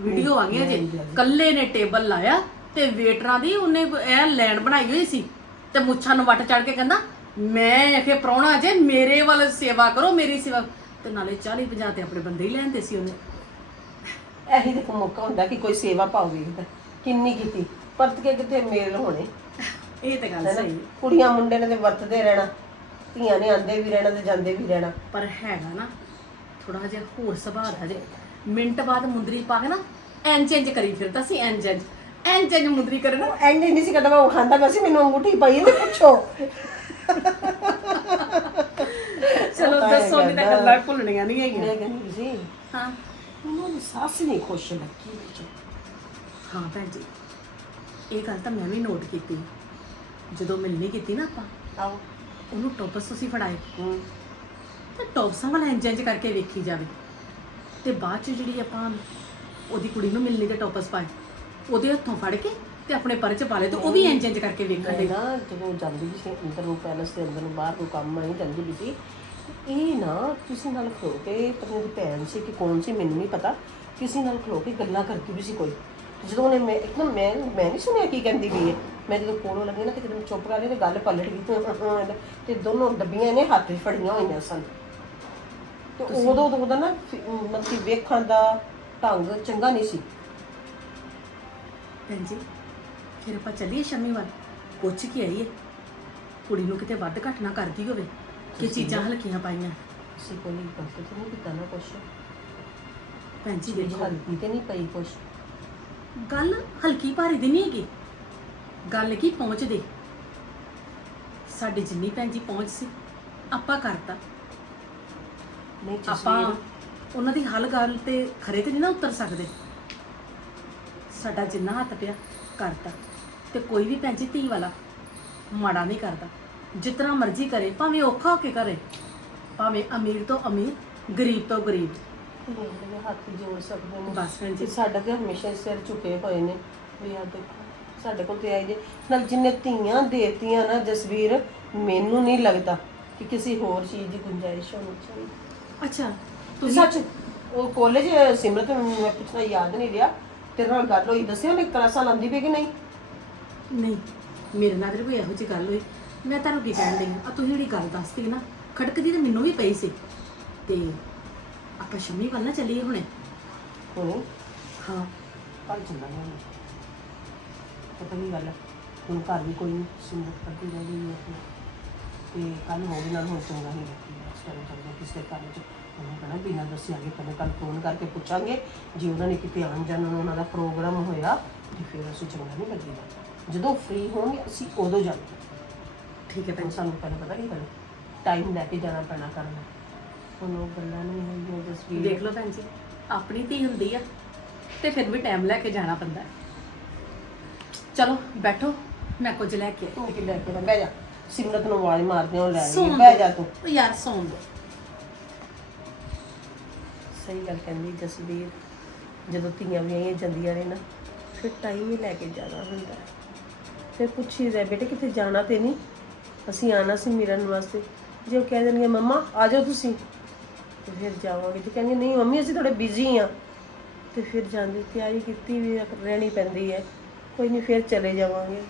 ਵੀਡੀਓ ਆ ਗਈਆਂ ਜੇ। ਕੱਲੇ ਨੇ ਟੇਬਲ ਲਾਇਆ ਤੇ ਵੇਟਰਾਂ ਦੀ ਉਹਨੇ ਇਹ ਲੈਣ ਬਣਾਈ ਹੋਈ ਸੀ ਤੇ ਮੁੱਛਾਂ ਨੂੰ ਵੱਟ ਚੜ ਕੇ ਕਹਿੰਦਾ ਮੈਂ ਆਖੇ ਪ੍ਰਾਹੁਣਾ ਜੇ ਮੇਰੇ ਵੱਲ ਸੇਵਾ ਕਰੋ ਮੇਰੀ ਸੇਵਾ ਤੇ ਨਾਲੇ 40 50 ਤੇ ਆਪਣੇ ਬੰਦੇ ਹੀ ਲੈਂਦੇ ਸੀ ਉਹਨੇ।
ਇਹੀ ਦੇਖੋ ਮੌਕਾ ਹੁੰਦਾ ਕਿ ਕੋਈ ਸੇਵਾ ਵੇਖਦਾ ਕਿੰਨੀ ਕੀਤੀ? ਪਰਤ ਕੇ ਕਿਤੇ ਮੇਲ ਹੋਣੇ?
ਇਹ ਤਾਂ ਗੱਲ ਸਹੀ।
ਕੁੜੀਆਂ ਮੁੰਡੇ ਨੇ ਤੇ ਵਰਤਦੇ ਰਹਿਣਾ। ਧੀਆਂ ਨੇ ਆਂਦੇ ਵੀ ਰਹਿਣਾ ਤੇ ਜਾਂਦੇ ਵੀ ਰਹਿਣਾ।
ਪਰ ਹੈਗਾ ਨਾ ਥੋੜਾ ਜਿਹਾ ਹੋਰ ਸੁਭਾਅ ਦਾ ਜੇ। ਮਿੰਟ ਬਾਅਦ ਮੁੰਦਰੀ ਪਾ ਕੇ ਨਾ ਇੰਜ ਇੰਜ ਕਰੀ ਫਿਰਦਾ ਸੀ ਇੰਜ ਇੰਜ ਇੰਜ ਇੰਜ ਮੁੰਦਰੀ ਕਰੇ ਨਾ।
ਐਂਡ ਨਹੀਂ ਸੀ ਕਰਦਾ ਮੈਂ ਖਾਂਦਾ ਵੈਸੇ ਮੈਨੂੰ ਅੰਗੂਠੀ ਪਾਈ ਇਹਨੇ ਪੁੱਛੋ।
ਚਲੋ ਦੱਸੋ ਨਹੀਂ ਤਾਂ
ਗੱਲ।
ਭੁੱਲਣੀਆਂ ਨਹੀਂ ਹੈਗੀਆਂ।
ਮੈਂ ਕਹਿੰਦੀ ਸੀ
ਹਾਂ।
ਮੈਨੂੰ ਸੱਸ ਨਹੀਂ ਖੁਸ਼ ਲੱਗੀ ਵਿੱਚ।
ਹਾਂ ਭੈਣ ਜੀ ਇਹ ਗੱਲ ਤਾਂ ਮੈਂ ਵੀ ਨੋਟ ਕੀਤੀ। ਜਦੋਂ ਮਿਲਣੀ ਕੀਤੀ ਨਾ ਆਪਾਂ
ਆਓ
ਉਹਨੂੰ ਟੋਪਸ ਤੁਸੀਂ ਫੜਾਏ।
ਹੂੰ।
ਤੇ ਟੌਪਸਾਂ ਵਾਲਾ ਇੰਜ ਇੰਜ ਕਰਕੇ ਵੇਖੀ ਜਾਵੇ। ਤੇ ਬਾਅਦ ਚ ਜਿਹੜੀ ਆਪਾਂ ਉਹਦੀ ਕੁੜੀ ਨੂੰ ਮਿਲਣੀ ਦੇ ਟੌਪਸ ਪਾਏ ਉਹਦੇ ਹੱਥੋਂ ਫੜ ਕੇ ਤੇ ਆਪਣੇ ਪਰ ਚ ਪਾ ਲਏ ਤੇ ਉਹ ਵੀ ਇੰਜ ਇੰਜ ਕਰਕੇ ਵੇਖਣ ਦੇ
ਨਾ ਜਦੋਂ ਜਾਂਦੀ ਵੀ ਸੀ ਅੰਦਰ ਨੂੰ ਪੈਲਸ ਦੇ ਅੰਦਰ ਨੂੰ ਬਾਹਰ ਨੂੰ ਕੰਮ ਆਈ ਜਾਂਦੀ ਵੀ ਸੀ ਇਹ ਨਾ ਕਿਸੇ ਨਾਲ ਖਲੋ ਕੇ ਪਤਾ ਨਹੀਂ ਭੈਣ ਸੀ ਕਿ ਕੌਣ ਸੀ ਮੈਨੂੰ ਨਹੀਂ ਪਤਾ ਕਿਸੇ ਨਾਲ ਖਲੋ ਕੇ ਗੱਲਾਂ ਕਰਦੀ ਵੀ ਸੀ ਕੋਈ। ਤੇ ਜਦੋਂ ਉਹਨੇ ਮੈਂ ਇੱਕਦਮ ਮੈਂ ਮੈਂ ਨਹੀਂ ਸੁਣਿਆ ਕੀ ਕਹਿੰਦੀ ਵੀ ਹੈ। ਮੈਂ ਜਦੋਂ ਕੋਲੋਂ ਲੱਗੀ ਨਾ ਤੇ ਕਿਤੇ ਚੁੱਪ ਕਰ ਗਈ ਤੇ ਗੱਲ ਪਲਟ ਗਈ। ਤੇ ਦੋਨੋਂ ਡੱਬੀਆਂ ਇਹਨੇ ਹੱਥ 'ਚ ਫੜੀਆਂ ਹੋਈਆਂ ਸਨ। ਤੇ ਉਦੋਂ ਉਦੋਂ ਉਹਦਾ ਨਾ ਫਿ- ਮਤਲਬ ਕਿ ਵੇਖਣ ਦਾ ਢੰਗ ਚੰਗਾ ਨਹੀਂ ਸੀ।
ਭੈਣ ਜੀ ਫਿਰ ਆਪਾਂ ਚੱਲੀਏ ਸ਼ਮੀ ਵੱਲ। ਪੁੱਛ ਕੇ ਆਈਏ। ਕੁੜੀ ਨੂੰ ਕਿਤੇ ਵੱਧ ਘੱਟ ਨਾ ਕਰਦੀ ਹੋਵੇ ਕਿ ਚੀਜ਼ਾਂ ਹਲਕੀਆਂ ਪਾਈਆਂ।
ਸੀ ਕੋਈ ਗਲਤ ਤਾਂ ਨਹੀਂ ਕੀਤਾ ਨਾ ਕੁਛ।
ਭੈਣ ਜੀ ਦੇਖੋ।
ਹਲਕੀ ਤੇ ਨਹੀਂ ਪਈ ਕੁਛ।
ਗੱਲ ਹਲਕੀ ਭਾਰੀ ਦੀ ਨਹੀਂ ਹੈਗੀ। ਗੱਲ ਕੀ ਪਹੁੰਚ ਦੇ। ਸਾਡੀ ਜਿੰਨੀ ਭੈਣ ਜੀ ਪਹੁੰਚ ਸੀ ਆਪਾਂ ਕਰਤਾ।
ਨਹੀਂ
ਆਪਾਂ ਉਹਨਾਂ ਦੀ ਹਲ ਗੱਲ ਤੇ ਖਰੇ ਤੇ ਨਹੀਂ ਨਾ ਉਤਰ ਸਕਦੇ। ਸਾਡਾ ਜਿੰਨਾ ਹੱਥ ਪਿਆ ਕਰਤਾ। ਤੇ ਕੋਈ ਵੀ ਭੈਣ ਜੀ ਧੀ ਵਾਲਾ ਮਾੜਾ ਨਹੀਂ ਕਰਦਾ। ਜਿਤਨਾ ਮਰਜ਼ੀ ਕਰੇ ਭਾਵੇਂ ਔਖਾ ਹੋ ਕੇ ਕਰੇ ਭਾਵੇਂ ਅਮੀਰ ਤੋਂ ਅਮੀਰ ਗਰੀਬ ਤੋਂ ਗਰੀਬ।
ਹੱਥ ਜੋੜ ਸਕਦੇ ਨੇ।
ਬਸ ਭੈਣ ਜੀ।
ਤੇ ਸਾਡਾ ਤੇ ਹਮੇਸ਼ਾ ਹੀ ਸਿਰ ਝੁਕੇ ਹੋਏ ਨੇ। ਵੀ ਆ ਦੇਖੋ ਸਾਡੇ ਕੋਲ ਤੇ ਆਈ ਜੇ। ਨਾਲ ਜਿੰਨੇ ਧੀਆਂ ਦੇਤੀਆਂ ਨਾ ਜਸਵੀਰ ਮੈਨੂੰ ਨਹੀਂ ਲੱਗਦਾ ਕਿ ਕਿਸੇ ਹੋਰ ਚੀਜ਼ ਦੀ ਗੁੰਜਾਇਸ਼ ਹੋਣੀ ਚਾਹੀਦੀ।
ਅੱਛਾ ਤੁਸੀਂ
ਸੱਚ ਉਹ ਕਾਲਜ ਸਿਮਰਤ ਨੂੰ ਮੈਂ ਪੁੱਛਣਾ ਯਾਦ ਨਹੀਂ ਰਿਹਾ। ਤੇਰੇ ਨਾਲ ਗੱਲ ਹੋਈ ਦੱਸਿਓ ਉਹਨੇ ਕਲਾਸਾਂ ਲਾਉਂਦੀ ਪਈ ਕਿ ਨਹੀਂ?
ਨਹੀਂ ਮੇਰੇ ਨਾਲ ਤਾਂ ਕੋਈ ਇਹੋ ਜਿਹੀ ਗੱਲ ਹੋਈ। ਮੈਂ ਤੁਹਾਨੂੰ ਕੀ ਕਹਿਣ ਡਈ ਆ ਤੁਸੀਂ ਜਿਹੜੀ ਗੱਲ ਦੱਸਤੀ ਨਾ ਖੜਕਦੀ ਤਾਂ ਮੈਨੂੰ ਵੀ ਪਈ ਸੀ। ਤੇ ਆਪਾਂ ਸ਼ਮੀ ਵੱਲ ਨਾ ਚੱਲੀਏ ਹੁਣੇ।
ਹੁਣੇ?
ਹਾਂ।
ਕੱਲ ਹੁਣ। ਪਤਾ ਨਹੀਂ ਗੱਲ ਹੈ, ਹੁਣ ਘਰ ਵੀ ਕੋਈ ਨਹੀਂ ਸਿਮਰਤ ਕਰਦੀ ਰਹਿ ਗਈ ਹੈ ਤੇ- ਕੱਲ ਹੋ ਨਾਲ ਹੁਣ ਚੰਗਾ ਨਹੀਂ ਲੱਗਦਾ। ਕਿਸੇ ਘਰ ਚ ਉਹਨੂੰ ਕਹਣਾ ਬਿਨਾਂ ਦੱਸੇ ਆਗੇ ਪਹਿਲੇ ਕੱਲ ਫੋਨ ਕਰਕੇ ਪੁੱਛਾਂਗੇ। ਜੇ ਉਹਨਾਂ ਨੇ ਕਿਤੇ ਆਉਣ ਜਾਣ ਨੂੰ ਉਹਨਾਂ ਦਾ ਪ੍ਰੋਗਰਾਮ ਹੋਇਆ ਤੇ ਫਿਰ ਅਸੀਂ ਚੰਗਾ ਨਹੀਂ ਲੱਗੇਗਾ ਜਦੋਂ ਫ੍ਰੀ ਹੋਣਗੇ ਅਸੀਂ ਉਦੋਂ ਜਾਵਾਂਗੇ।
ਠੀਕ ਹੈ ਜੀ
ਸਾਨੂੰ ਪਹਿਲਾਂ ਪਤਾ ਕੀ ਕਰਨਾ ਟਾਈਮ ਲੈ ਕੇ ਜਾਣਾ ਪੈਣਾ ਕਰਨਾ। ਹੁਣ ਉਹ ਗੱਲਾਂ ਨਹੀਂ ਹੋਈਆਂ ਜਸਵੀਰ
ਦੇਖ ਲਓ ਭੈਣ ਜੀ ਆਪਣੀ ਧੀ ਹੁੰਦੀ ਆ ਤੇ ਫਿਰ ਵੀ ਟਾਈਮ ਲੈ ਕੇ ਜਾਣਾ ਪੈਂਦਾ ਹੈ। ਚਲੋ ਬੈਠੋ ਮੈਂ ਕੁਝ ਲੈ ਕੇ ਆਈ।
ਤੂੰ ਕਿ ਲੈ ਕੇ ਨਾ ਬਹਿ ਜਾ। ਸਿਮਰਤ ਨੂੰ ਆਵਾਜ਼ ਮਾਰਦੇ ਹੋ ਲੈ ਆਈ।
ਸੌਣ
ਬਹਿ। ਜਾ ਤੂੰ।
ਯਾਰ ਸੌਣ ਦੋ।
ਸਹੀ ਗੱਲ ਕਹਿੰਦੀ ਜਸਵੀਰ, ਜਦੋਂ ਧੀਆਂ ਵਿਆਹੀਆਂ ਜਾਂਦੀਆਂ ਨੇ ਨਾ, ਫਿਰ ਟਾਈਮ ਹੀ ਲੈ ਕੇ ਜਾਣਾ ਹੁੰਦਾ। ਹੈ। ਫਿਰ ਪੁੱਛੀਦਾ ਬੇਟੇ ਕਿਤੇ ਜਾਣਾ ਤੇ ਨਹੀਂ ਅਸੀਂ ਆਣਾ ਸੀ ਮਿਲਣ ਵਾਸਤੇ। ਜੇ ਉਹ ਕਹਿ ਦੇਣਗੇ, ਮੰਮਾ, ਆ ਜਾਓ ਤੁਸੀਂ। ਤੇ ਫਿਰ ਜਾਵਾਂਗੇ। ਜੇ ਕਹਿੰਗੇ ਨਹੀਂ, ਮੰਮੀ, ਅਸੀਂ ਥੋੜੇ ਬਿਜ਼ੀ ਆ। ਤੇ ਫਿਰ ਜਾਂਦੀ, ਤਿਆਰੀ ਕੀਤੀ ਵੀ ਰਹਿਣੀ ਪੈਂਦੀ ਹੈ। ਕੋਈ ਨਹੀਂ, ਫਿਰ ਚਲੇ ਜਾਵਾਂਗੇ।